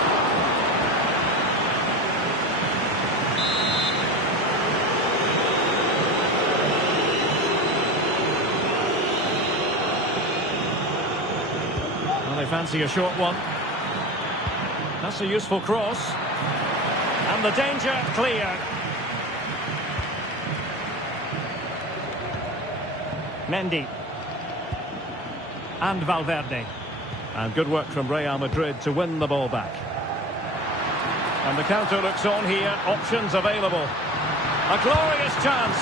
Well, they fancy a short one. That's a useful cross. And the danger clear. Mendy. And Valverde. And good work from Real Madrid to win the ball back. And the counter looks on here. Options available. A glorious chance.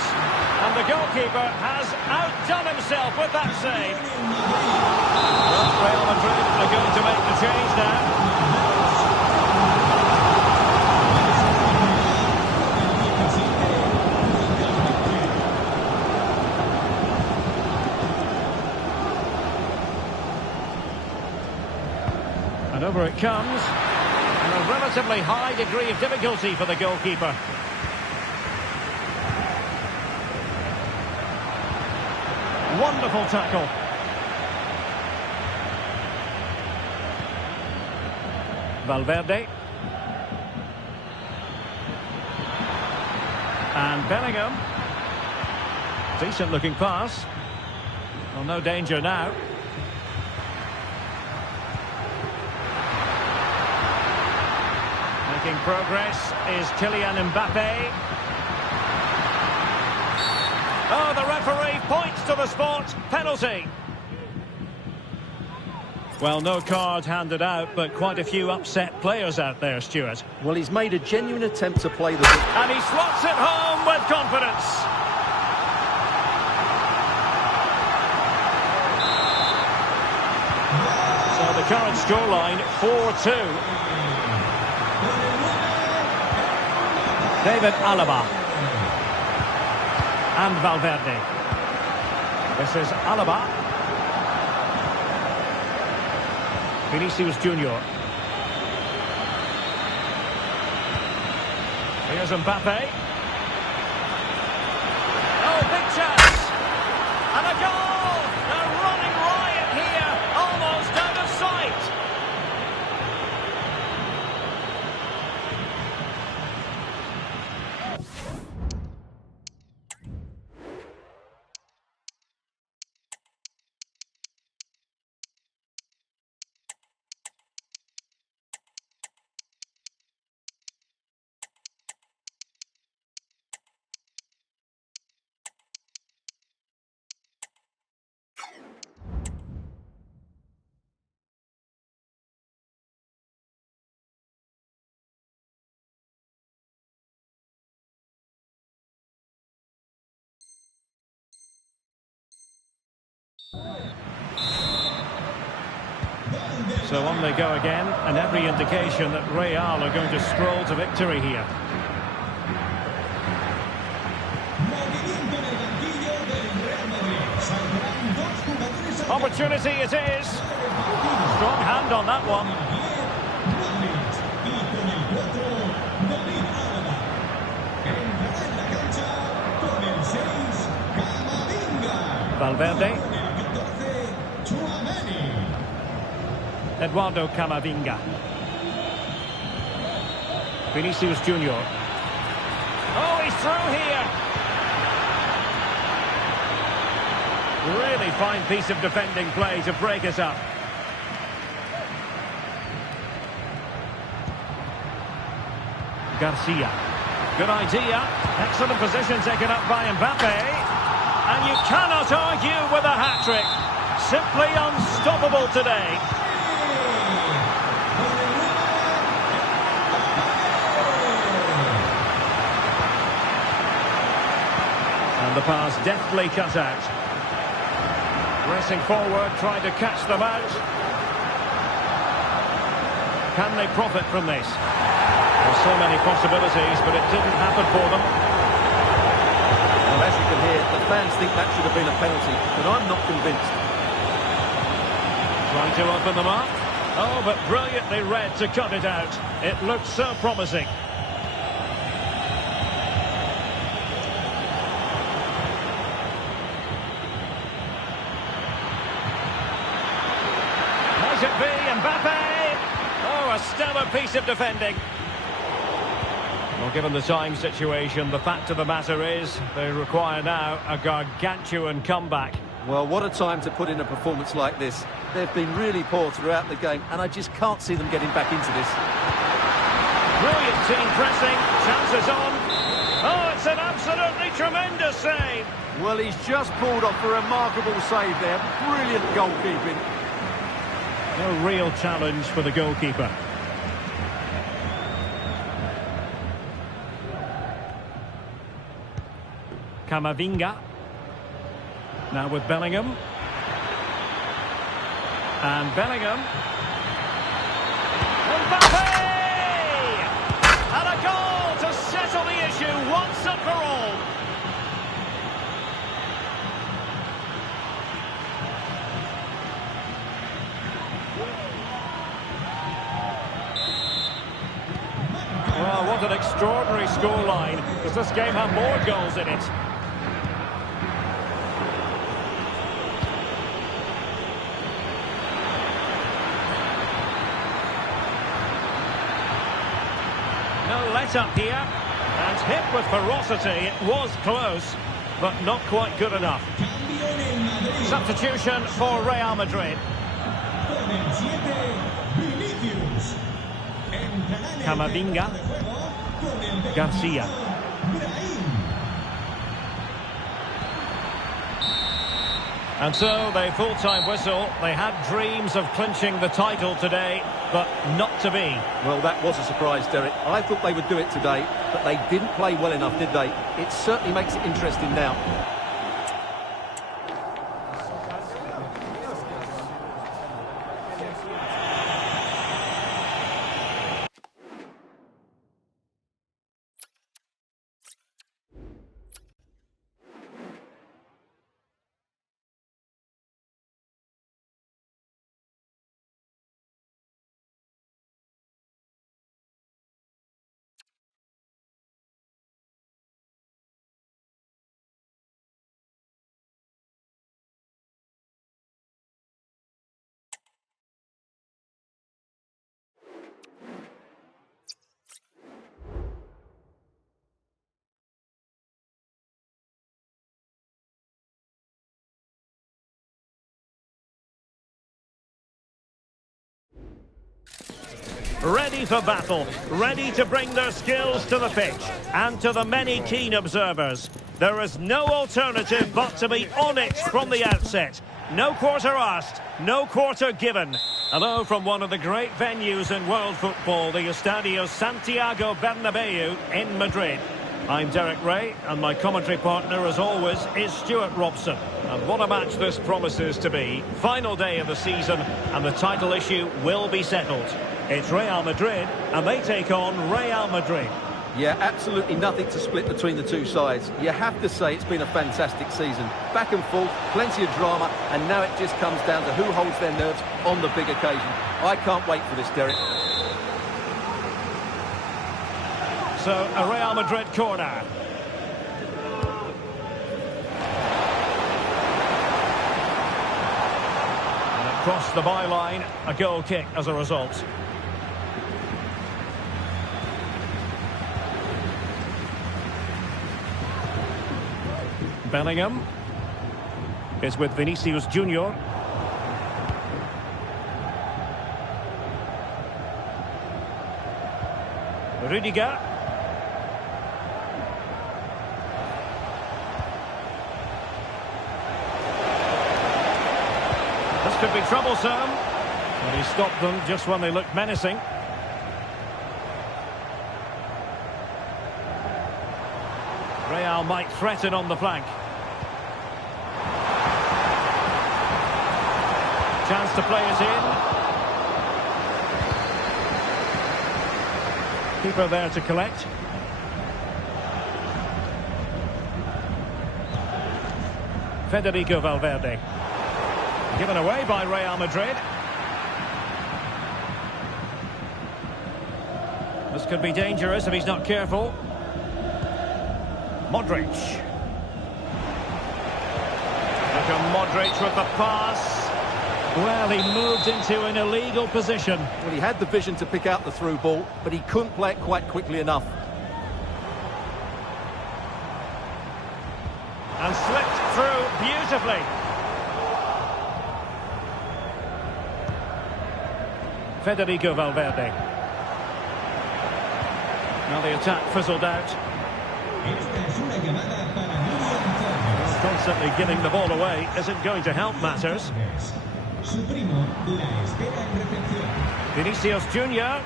And the goalkeeper has outdone himself with that save. Well, Real Madrid are going to make the change now. And over it comes. And a relatively high degree of difficulty for the goalkeeper. Wonderful tackle. Valverde. And Bellingham. Decent looking pass. Well, no danger now. Making progress is Kylian Mbappe. Oh, the referee points to the spot. Penalty. Well, no card handed out, but quite a few upset players out there, Stuart. Well, he's made a genuine attempt to play the ball. And he slots it home with confidence. So the current scoreline, 4-2. David Alaba. And Valverde. This is Alaba. Vinicius Junior. Here's Mbappe. Oh, big chance. And a goal! They're running riot here, almost out of sight. So on they go again, and every indication that Real are going to stroll to victory here. Opportunity it is. Strong hand on that one. Valverde. Eduardo Camavinga. Vinicius Junior. Oh, he's through here. Really fine piece of defending play to break us up. Garcia. Good idea. Excellent position taken up by Mbappe. And you cannot argue with a hat-trick. Simply unstoppable today. And the pass deftly cut out. Pressing forward, trying to catch them out. Can they profit from this? There's so many possibilities, but it didn't happen for them. Well, as you can hear, the fans think that should have been a penalty, but I'm not convinced. Trying to open them up. Oh, but brilliantly read to cut it out. It looked so promising. Might it be Mbappe? Oh, a stellar piece of defending. Well, given the time situation, the fact of the matter is they require now a gargantuan comeback. Well, what a time to put in a performance like this. They've been really poor throughout the game, and I just can't see them getting back into this. Brilliant team pressing, chances on. Oh, it's an absolutely tremendous save. Well, he's just pulled off a remarkable save there. Brilliant goalkeeping. No real challenge for the goalkeeper. Camavinga. Now with Bellingham. And Bellingham. Mbappe! And a goal to settle the issue once and for all. Well, what an extraordinary scoreline. Does this game have more goals in it? No let-up here, and hit with ferocity. It was close, but not quite good enough. Substitution for Real Madrid. Camavinga. Garcia. And so the full-time whistle. They had dreams of clinching the title today, but not to be. Well, that was a surprise, Derek. I thought they would do it today, but they didn't play well enough, did they? It certainly makes it interesting now. Ready for battle, ready to bring their skills to the pitch. And to the many keen observers, there is no alternative but to be on it from the outset. No quarter asked, no quarter given. Hello from one of the great venues in world football, the Estadio Santiago Bernabeu in Madrid. I'm Derek Ray, and my commentary partner, as always, is Stuart Robson. And what a match this promises to be. Final day of the season, and the title issue will be settled. It's Real Madrid, and they take on Real Madrid. Yeah, absolutely nothing to split between the two sides. You have to say it's been a fantastic season. Back and forth, plenty of drama, and now it just comes down to who holds their nerves on the big occasion. I can't wait for this, Derek. So, a Real Madrid corner. And across the byline, a goal kick as a result. Bellingham is with Vinicius Junior. Rudiger. This could be troublesome. And he stopped them just when they looked menacing. Real might threaten on the flank. Chance to play it in. Keeper there to collect. Federico Valverde. Given away by Real Madrid. This could be dangerous if he's not careful. Modric. Look at Modric with the pass. Well, he moved into an illegal position. Well, he had the vision to pick out the through ball, but he couldn't play it quite quickly enough. And slipped through beautifully. Federico Valverde. Now the attack fizzled out. Constantly giving the ball away isn't going to help matters. Vinicius Junior.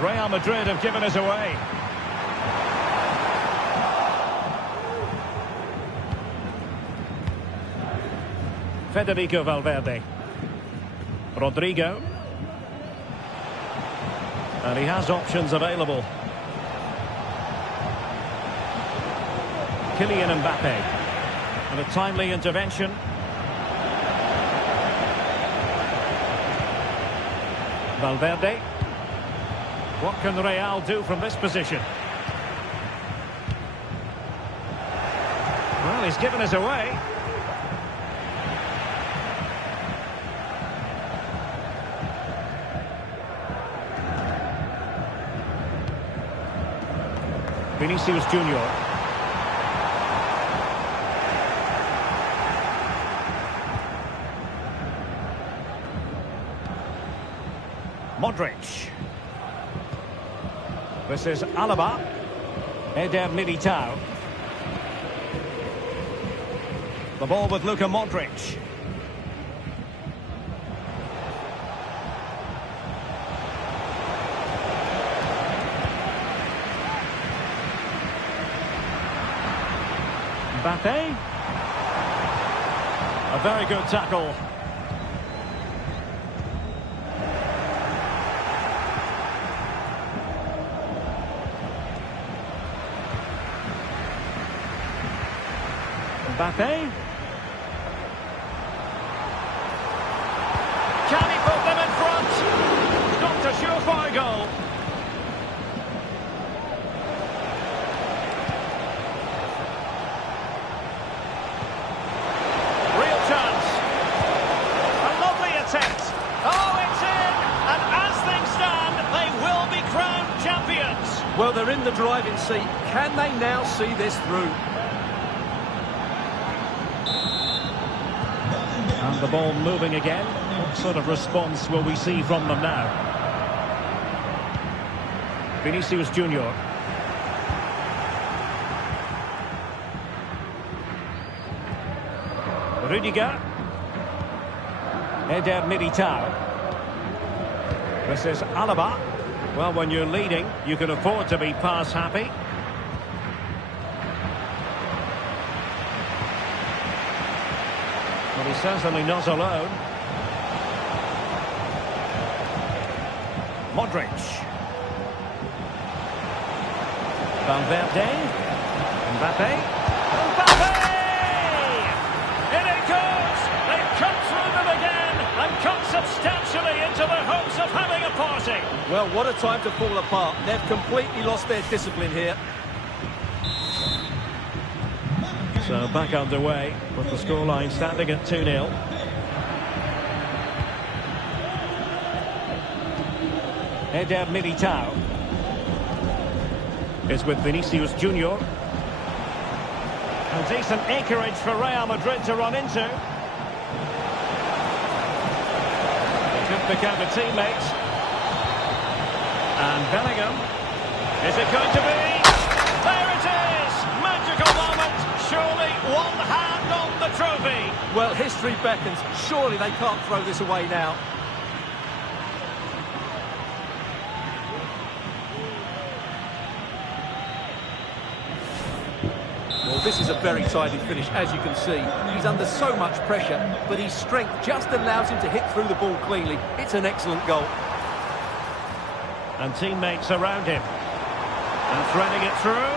Real Madrid have given us away. Federico Valverde. Rodrigo. And he has options available. Kylian Mbappe. And a timely intervention. Valverde. What can Real do from this position? Well, he's given us away. Vinicius Junior. Modric. This is Alaba. Eder Militao. The ball with Luka Modric. Mbappe. A very good tackle. Mbappe. Can he put them in front? Stopped a surefire goal. Real chance. A lovely attempt. Oh, it's in! And as things stand, they will be crowned champions. Well, they're in the driving seat. Can they now see this through? And the ball moving again. What sort of response will we see from them now? Vinicius Junior. Rudiger. Eder Militao. This is Alaba. Well, when you're leading, you can afford to be pass happy. But he's certainly not alone. Modric. Valverde. Mbappe. Mbappe! In it goes! They've come through them again and come substantially into the hopes of having a party. Well, what a time to fall apart. They've completely lost their discipline here. So back underway with the scoreline standing at 2-0. Eder Militao is with Vinicius Junior. A decent acreage for Real Madrid to run into. Could pick out a teammate. And Bellingham. Is it going to be? There it is! Magical moment. Surely one hand on the trophy. Well, history beckons. Surely they can't throw this away now. Well, this is a very tidy finish, as you can see. He's under so much pressure, but his strength just allows him to hit through the ball cleanly. It's an excellent goal. And teammates around him. And threading it through.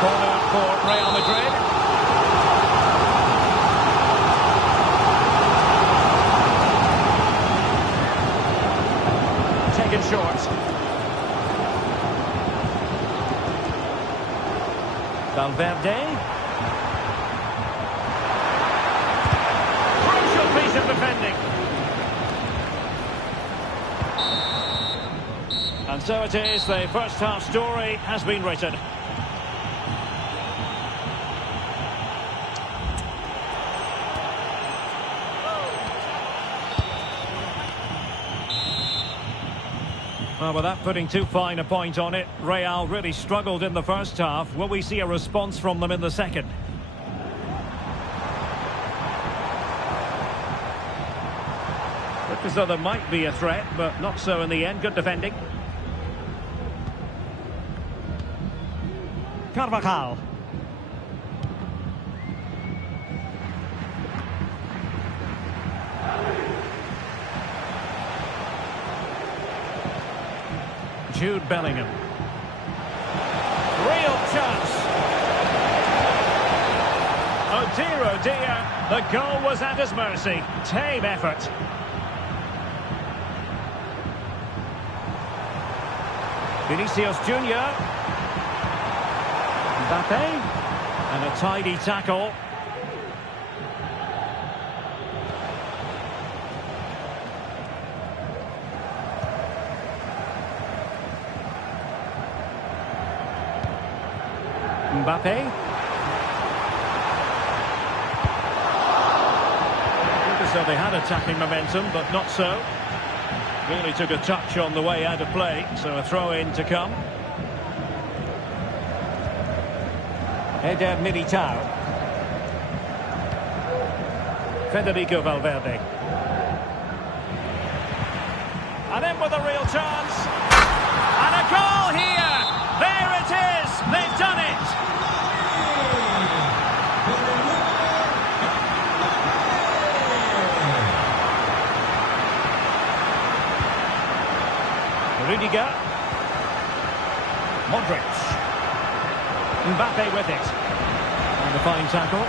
Corner for Real Madrid. Taken short. Valverde. Crucial piece of defending. And so it is, the first half story has been written. Well, without putting too fine a point on it, Real really struggled in the first half. Will we see a response from them in the second? Looked as though there might be a threat, but not so in the end. Good defending. Carvajal. Jude Bellingham. Real chance. Oh dear, the goal was at his mercy. Tame effort. Vinicius Junior. Mbappe. And a tidy tackle. Mbappe. Looked as though they had attacking momentum, but not so. Really took a touch on the way out of play, so a throw-in to come. Eder Militao. Federico Valverde. And in with a real chance. And a goal here! There it is! They've done it! Rudiger. Modric. Mbappe with it. And a fine tackle.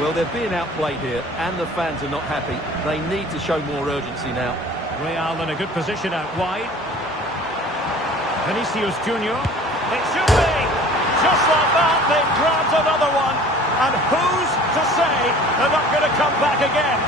Well, they're being outplayed here, and the fans are not happy. They need to show more urgency now. Real in a good position out wide. Vinicius Junior. It should be! Just like that, they've grabbed another one. And who's to say they're not going to come back again?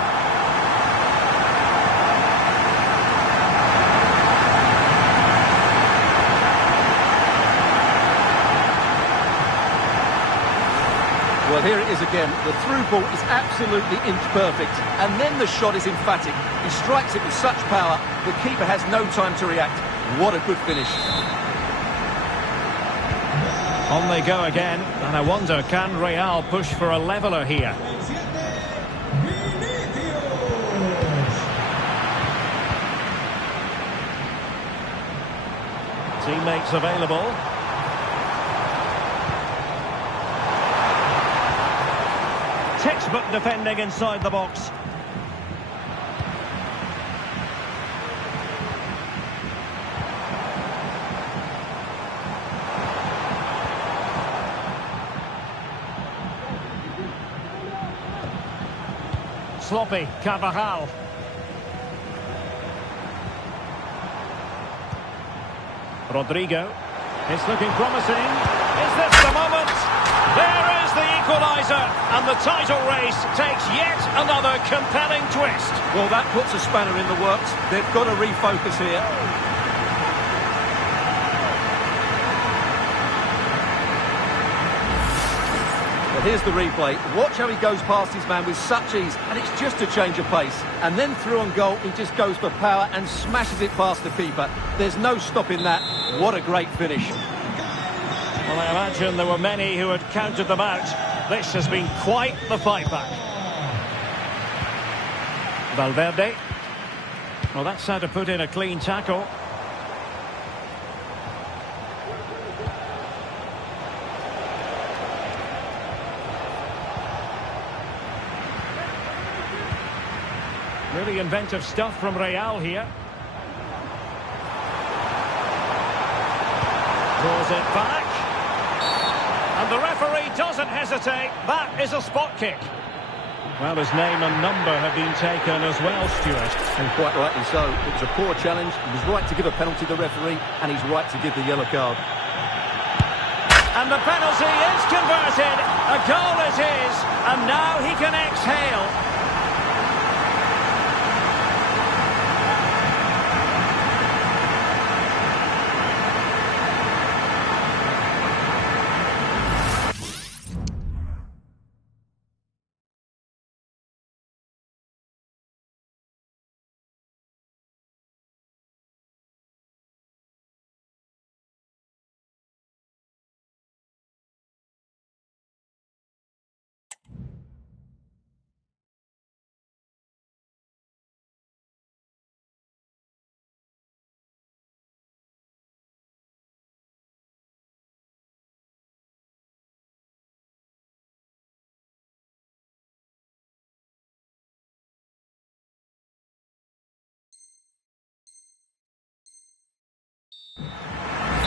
Well, here it is again. The through ball is absolutely inch perfect, and then the shot is emphatic. He strikes it with such power, the keeper has no time to react. What a good finish. On they go again, and I wonder, can Real push for a leveller here? Teammates available. Textbook defending inside the box. Sloppy, Carvajal. Rodrigo. It's looking promising. Is this the moment? There is the equaliser, and the title race takes yet another compelling twist. Well, that puts a spanner in the works. They've got to refocus here. Well, here's the replay. Watch how he goes past his man with such ease, and it's just a change of pace. And then through on goal, he just goes for power and smashes it past the keeper. There's no stopping that. What a great finish. Well, I imagine there were many who had counted them out. This has been quite the fight back. Valverde. Well, that's how to put in a clean tackle. Really inventive stuff from Real here. Draws it back. And the referee doesn't hesitate. That is a spot kick. Well, his name and number have been taken as well, Stuart. And quite rightly so. It was a poor challenge. He was right to give a penalty to the referee, and he's right to give the yellow card. And the penalty is converted. A goal it is. And now he can exhale.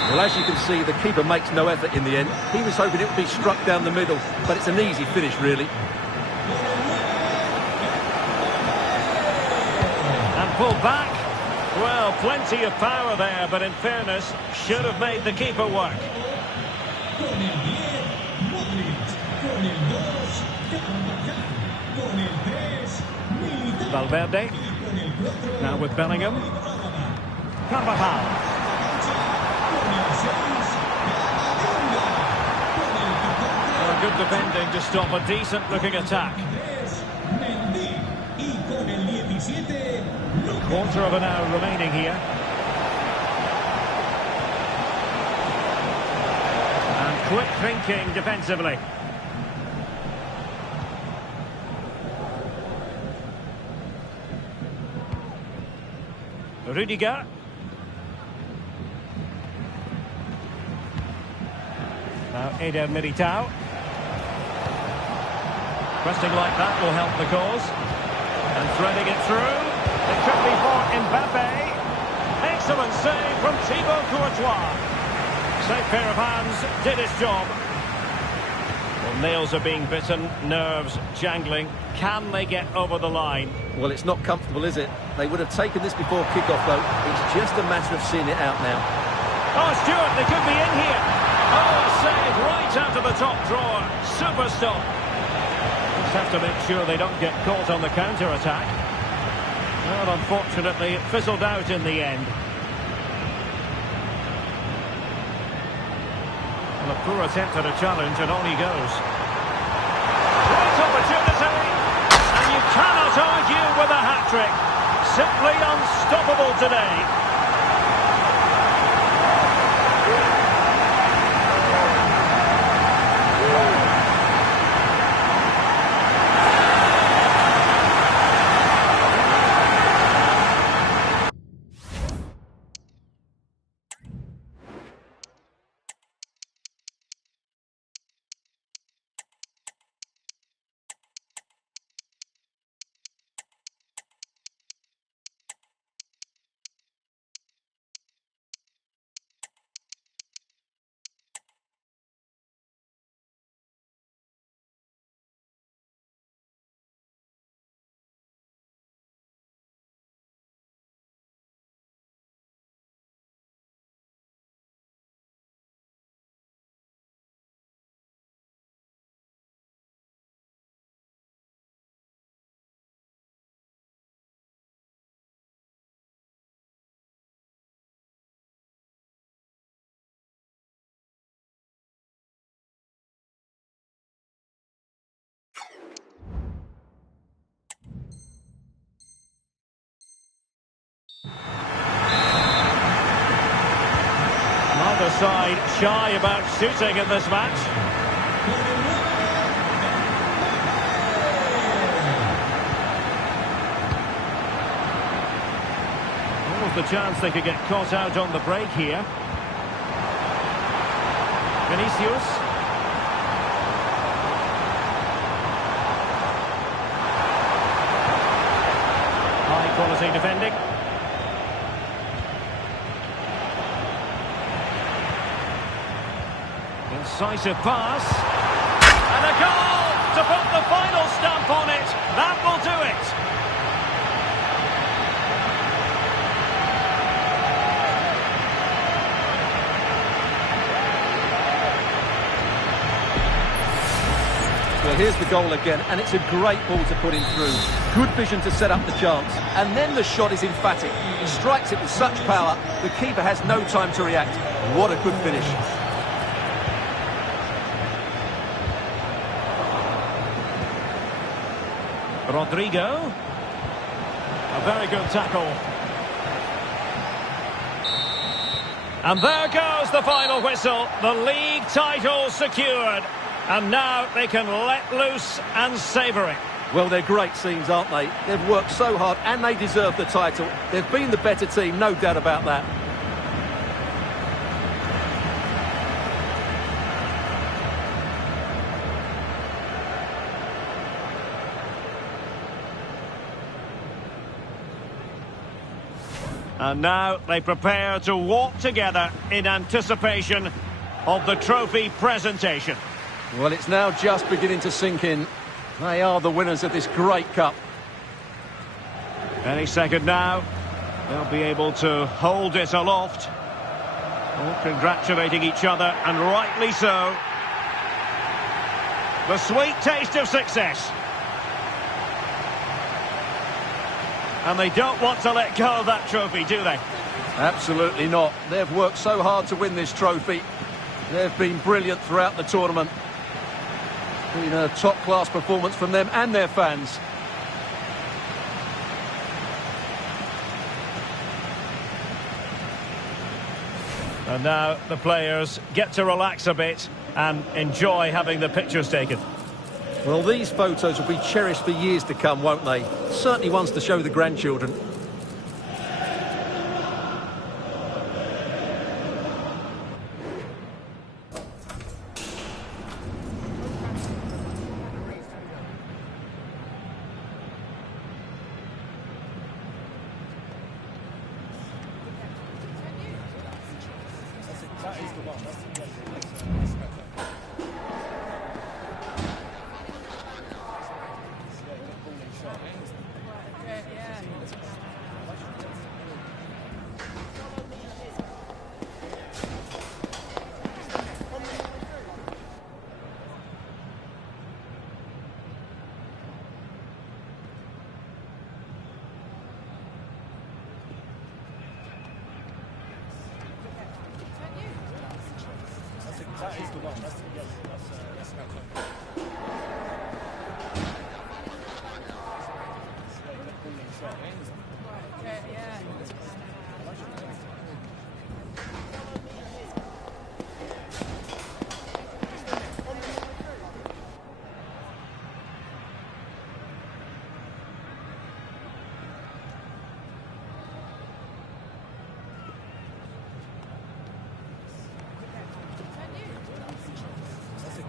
Well, as you can see, the keeper makes no effort in the end. He was hoping it would be struck down the middle, but it's an easy finish, really. And pulled back. Well, plenty of power there, but in fairness, should have made the keeper work. Valverde. Now with Bellingham. Carvajal. Well, good defending to stop a decent-looking attack. Quarter of an hour remaining here. And quick thinking defensively. Rudiger. Now Eder Militao. Pressing like that will help the cause. And threading it through. It could be for Mbappe. Excellent save from Thibaut Courtois. Safe pair of hands, did his job. Well, nails are being bitten, nerves jangling. Can they get over the line? Well, it's not comfortable, is it? They would have taken this before kick-off, though. It's just a matter of seeing it out now. Oh, Stewart, they could be in here. Oh, a save right out of the top drawer. Super stop. Just have to make sure they don't get caught on the counter-attack. Well, unfortunately, it fizzled out in the end. Well, a poor attempt at a challenge, and on he goes. Great opportunity, and you cannot argue with a hat-trick. Simply unstoppable today. Neither side shy about shooting in this match. What was the chance they could get caught out on the break here? Vinicius. High quality defending. Incisive pass. And a goal to put the final stamp on it. That will do it. Well, here's the goal again, and it's a great ball to put him through. Good vision to set up the chance. And then the shot is emphatic. He strikes it with such power, the keeper has no time to react. What a good finish. Rodrigo. A very good tackle. And there goes the final whistle. The league title secured. And now they can let loose and savour it. Well, they're great scenes, aren't they? They've worked so hard and they deserve the title. They've been the better team, no doubt about that. And now they prepare to walk together in anticipation of the trophy presentation. Well, it's now just beginning to sink in. They are the winners of this great cup. Any second now, they'll be able to hold it aloft. Oh, congratulating each other, and rightly so. The sweet taste of success. And they don't want to let go of that trophy, do they? Absolutely not. They've worked so hard to win this trophy. They've been brilliant throughout the tournament. It's been a top-class performance from them and their fans. And now the players get to relax a bit and enjoy having the pictures taken. Well, these photos will be cherished for years to come, won't they? Certainly ones to show the grandchildren. That is the one. That's okay. That is the one. That's okay.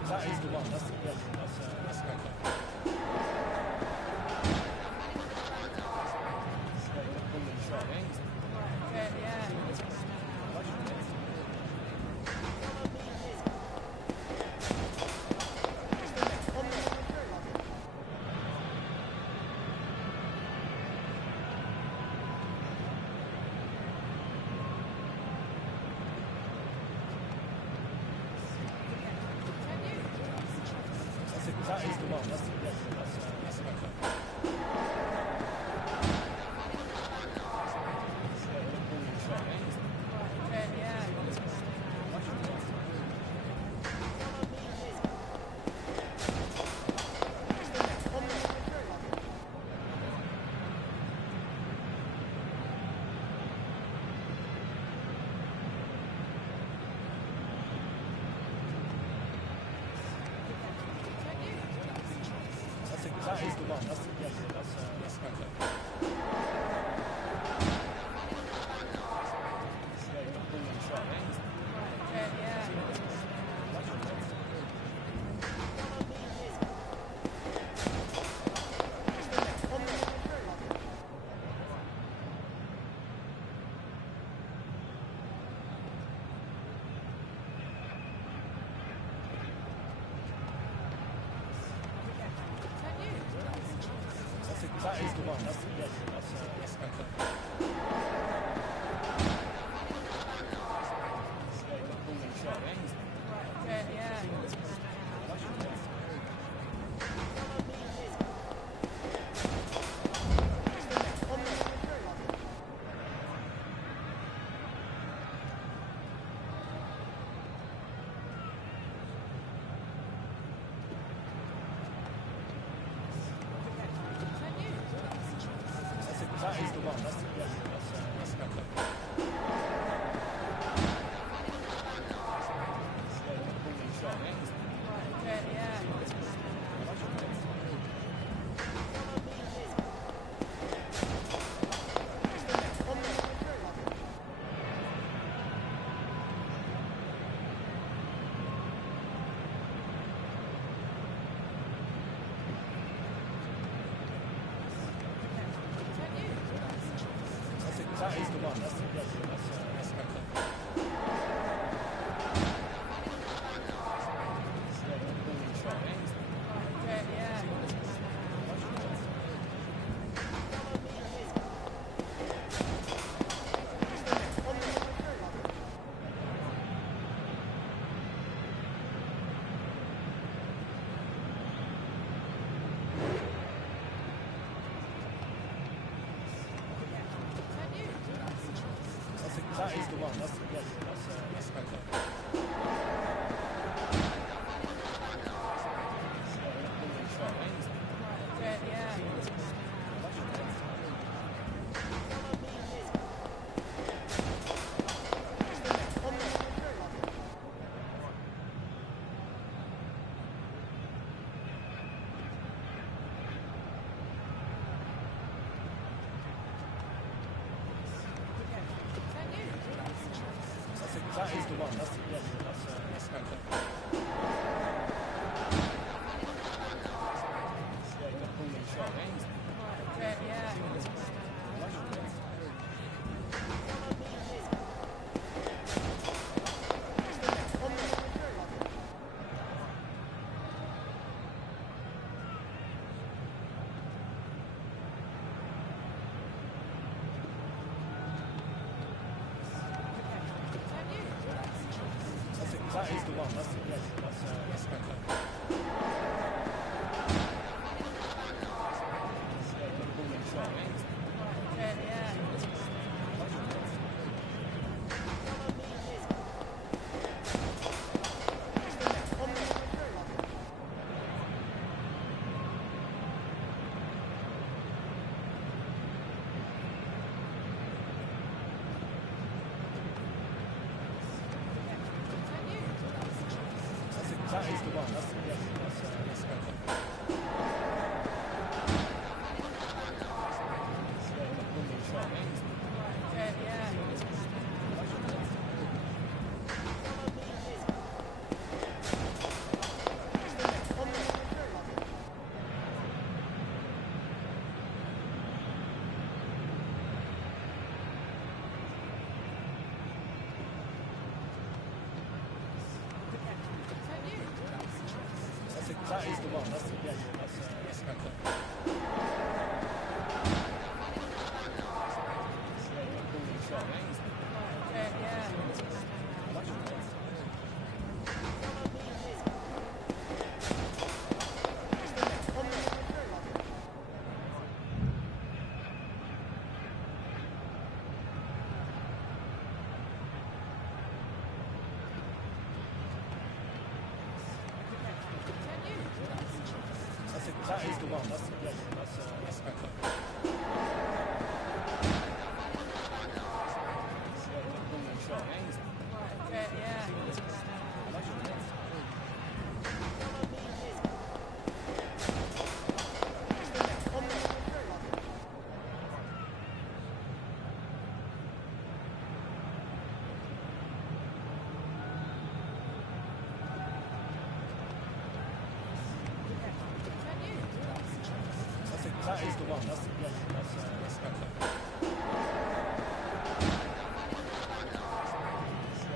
That is the one. That's okay. That is the one. That's okay. That is the one. That's okay. That is the one. That's okay. That is the one. That's okay. That is the one. That's okay. that is the one. That's FrnkY. Yeah, you got ball in shot. That is the one. That's FrnkY. Yeah, you got ball in shot. That is the one. That's FrnkY. Yeah, you got ball in shot. That is the one. That's FrnkY. Yeah, you got ball in shot. That is the one. That's FrnkY. Yeah, you got ball in shot. That is the one. That's FrnkY. Yeah,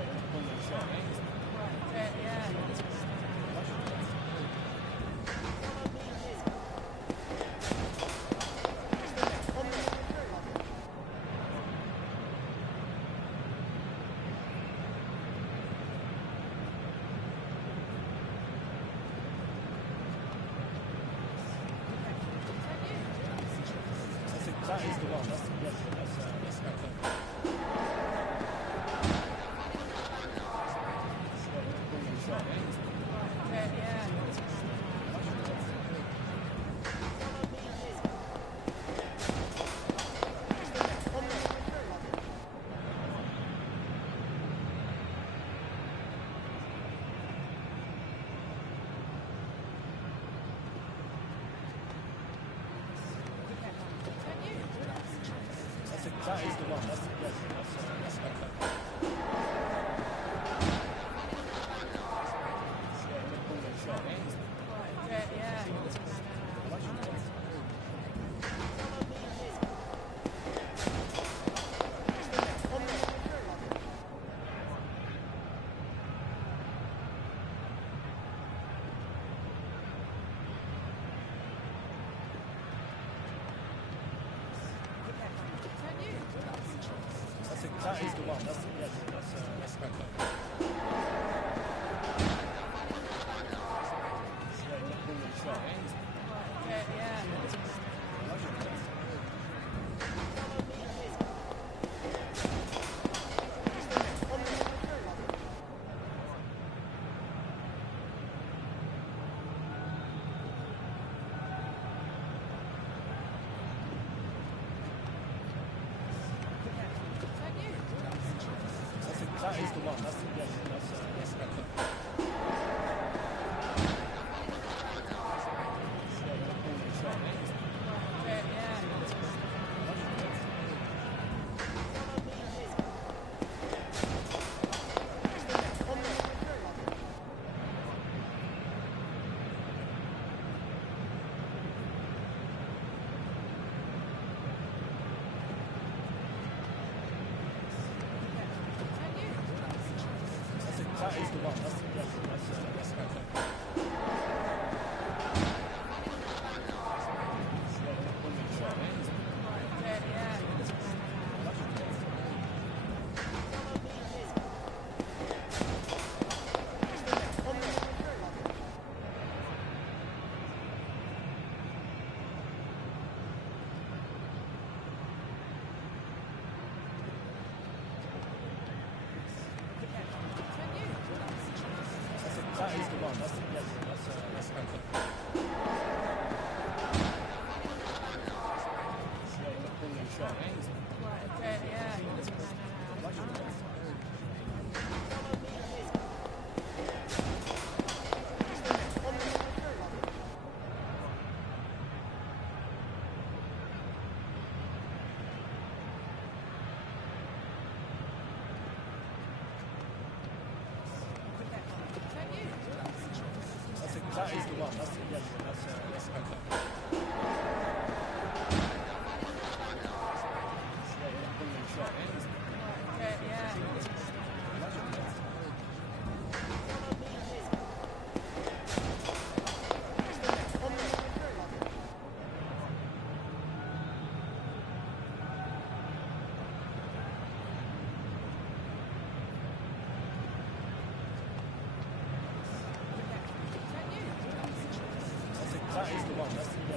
you got ball in shot. That is the one. That's FrnkY. Yeah, you got ball in shot. That is the one. That's FrnkY. Yeah, you got ball in shot. That is the one. That's FrnkY. Yeah, you got ball in shot. That is the one. That's FrnkY. That is the one. That's FrnkY. Brilliant shot. That is the one. That's FrnkY. Brilliant shot. That is the one. That's FrnkY. Brilliant shot.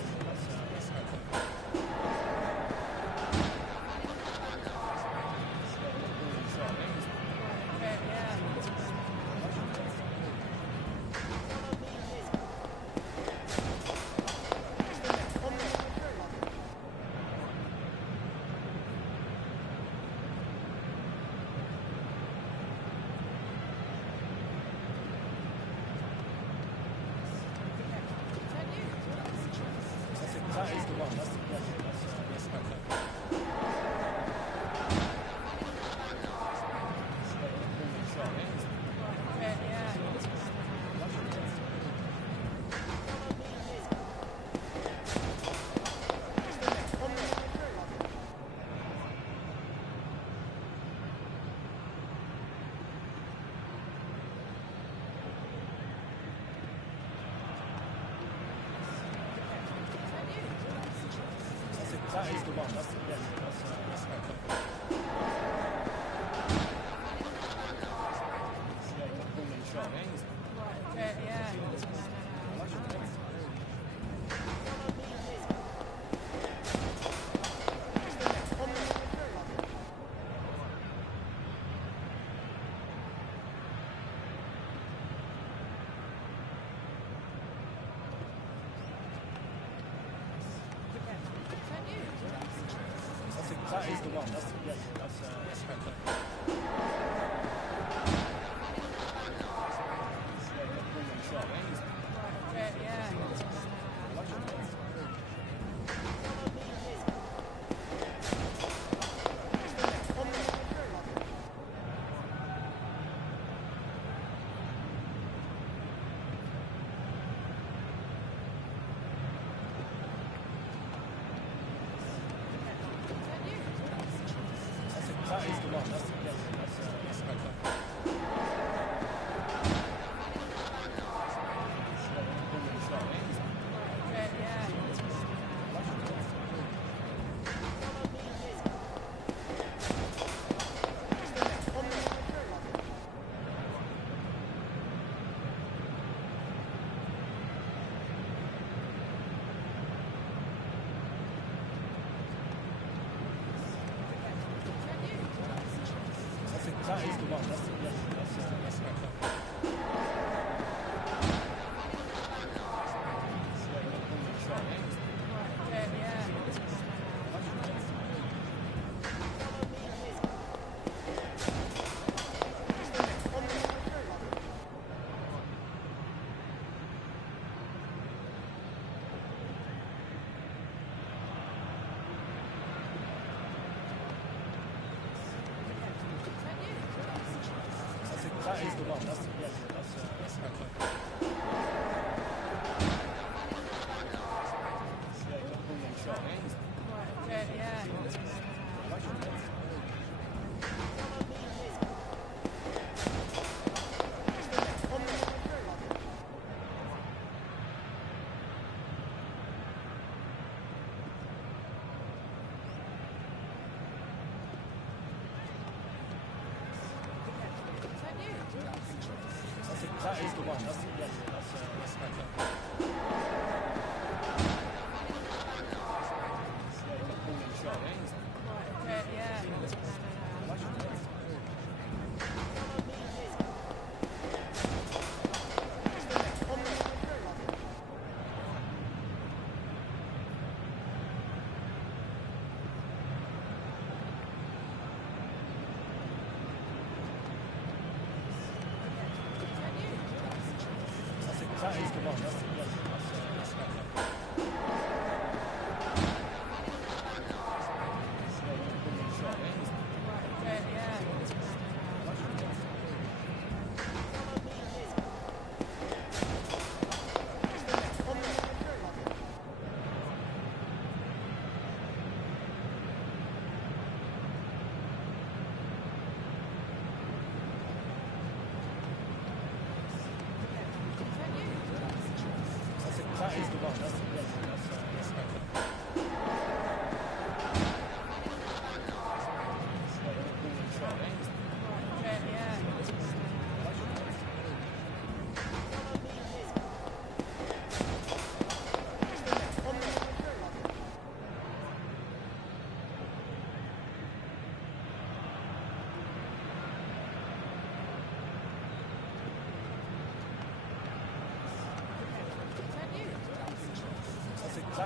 That is the one. That's FrnkY. Brilliant shot. That is the one. That's FrnkY. Brilliant shot. That is the one. That's FrnkY. Brilliant shot. That is the one. That's FrnkY. Brilliant shot. That is the one. That's FrnkY. Brilliant shot. That is the one. That's FrnkY. Brilliant shot. That is the one. That's FrnkY. Brilliant shot. that is the one. That's the, yes, that's that is the one. That's the, yes, that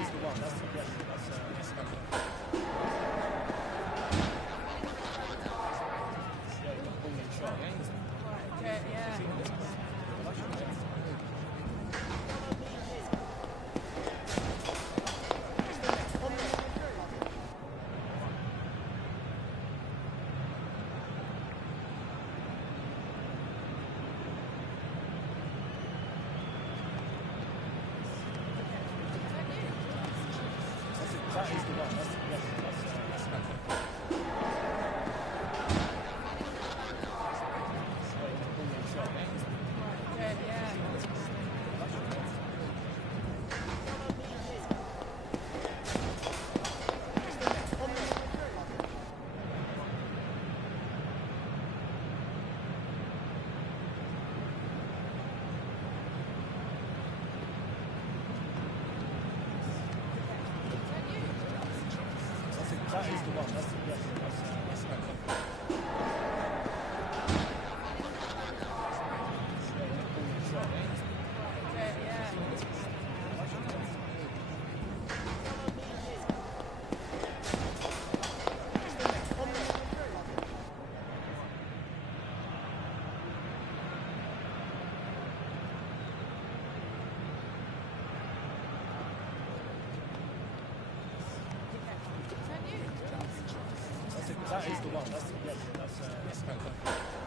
is the one. That's the, yes, that's that is the one. That's the, yes, that is the one. That's the, yes, that is the one. That's the, yes, that is the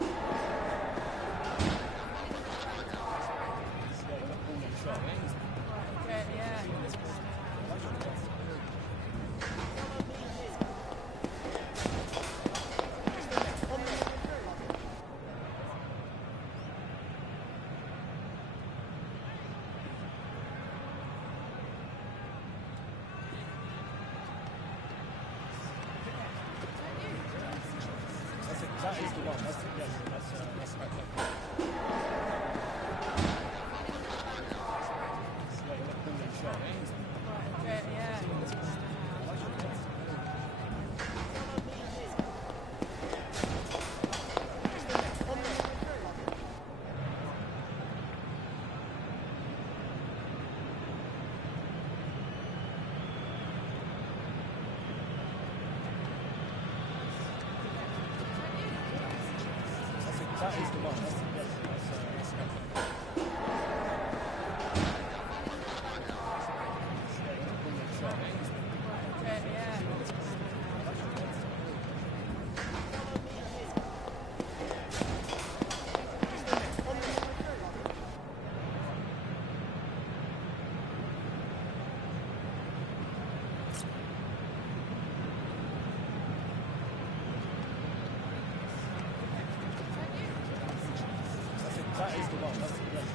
one. That's the, yes, that is the one. That's the, yes, that is the one. That's the, yes, that is the one. That's the, yes,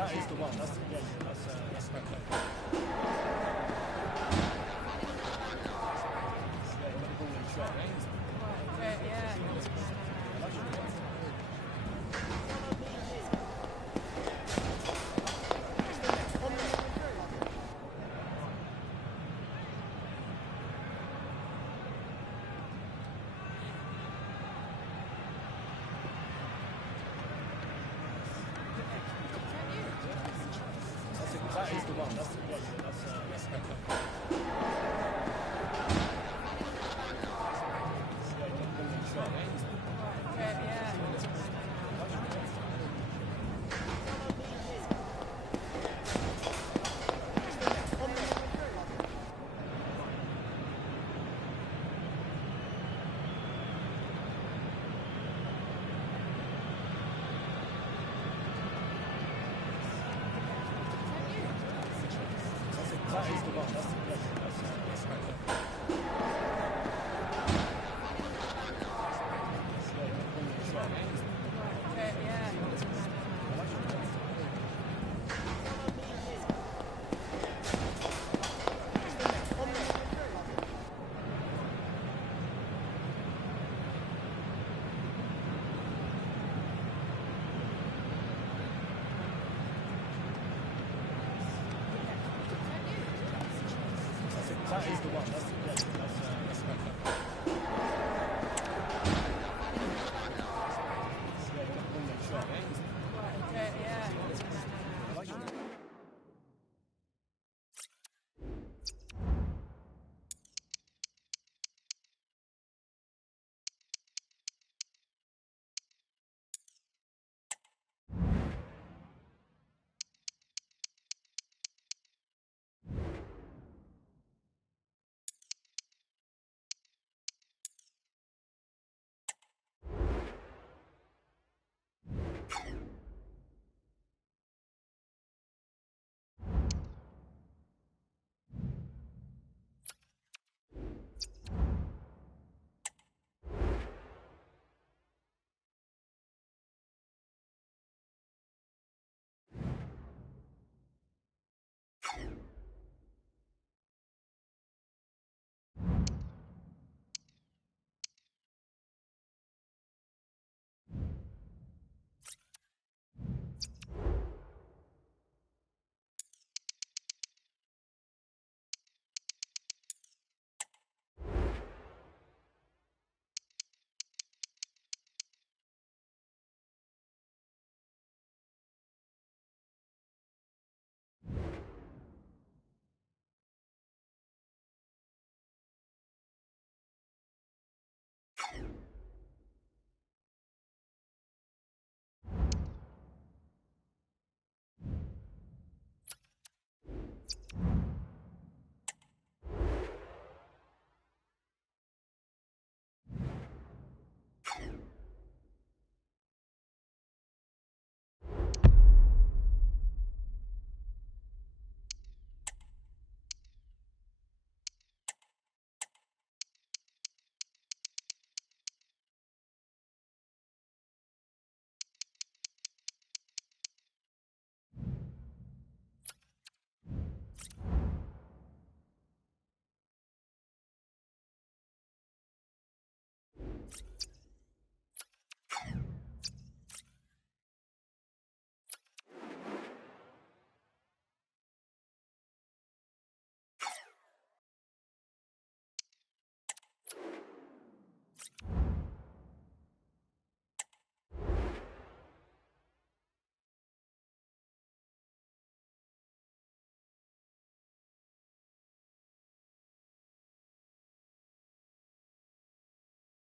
That is the one. That's FrnkY. Yeah, the ball in shot. That is the one. That's FrnkY. Yeah, the ball in shot. That is the one. That's FrnkY. Yeah, the ball in shot. That is the one. That's FrnkY. Yeah, the ball in shot.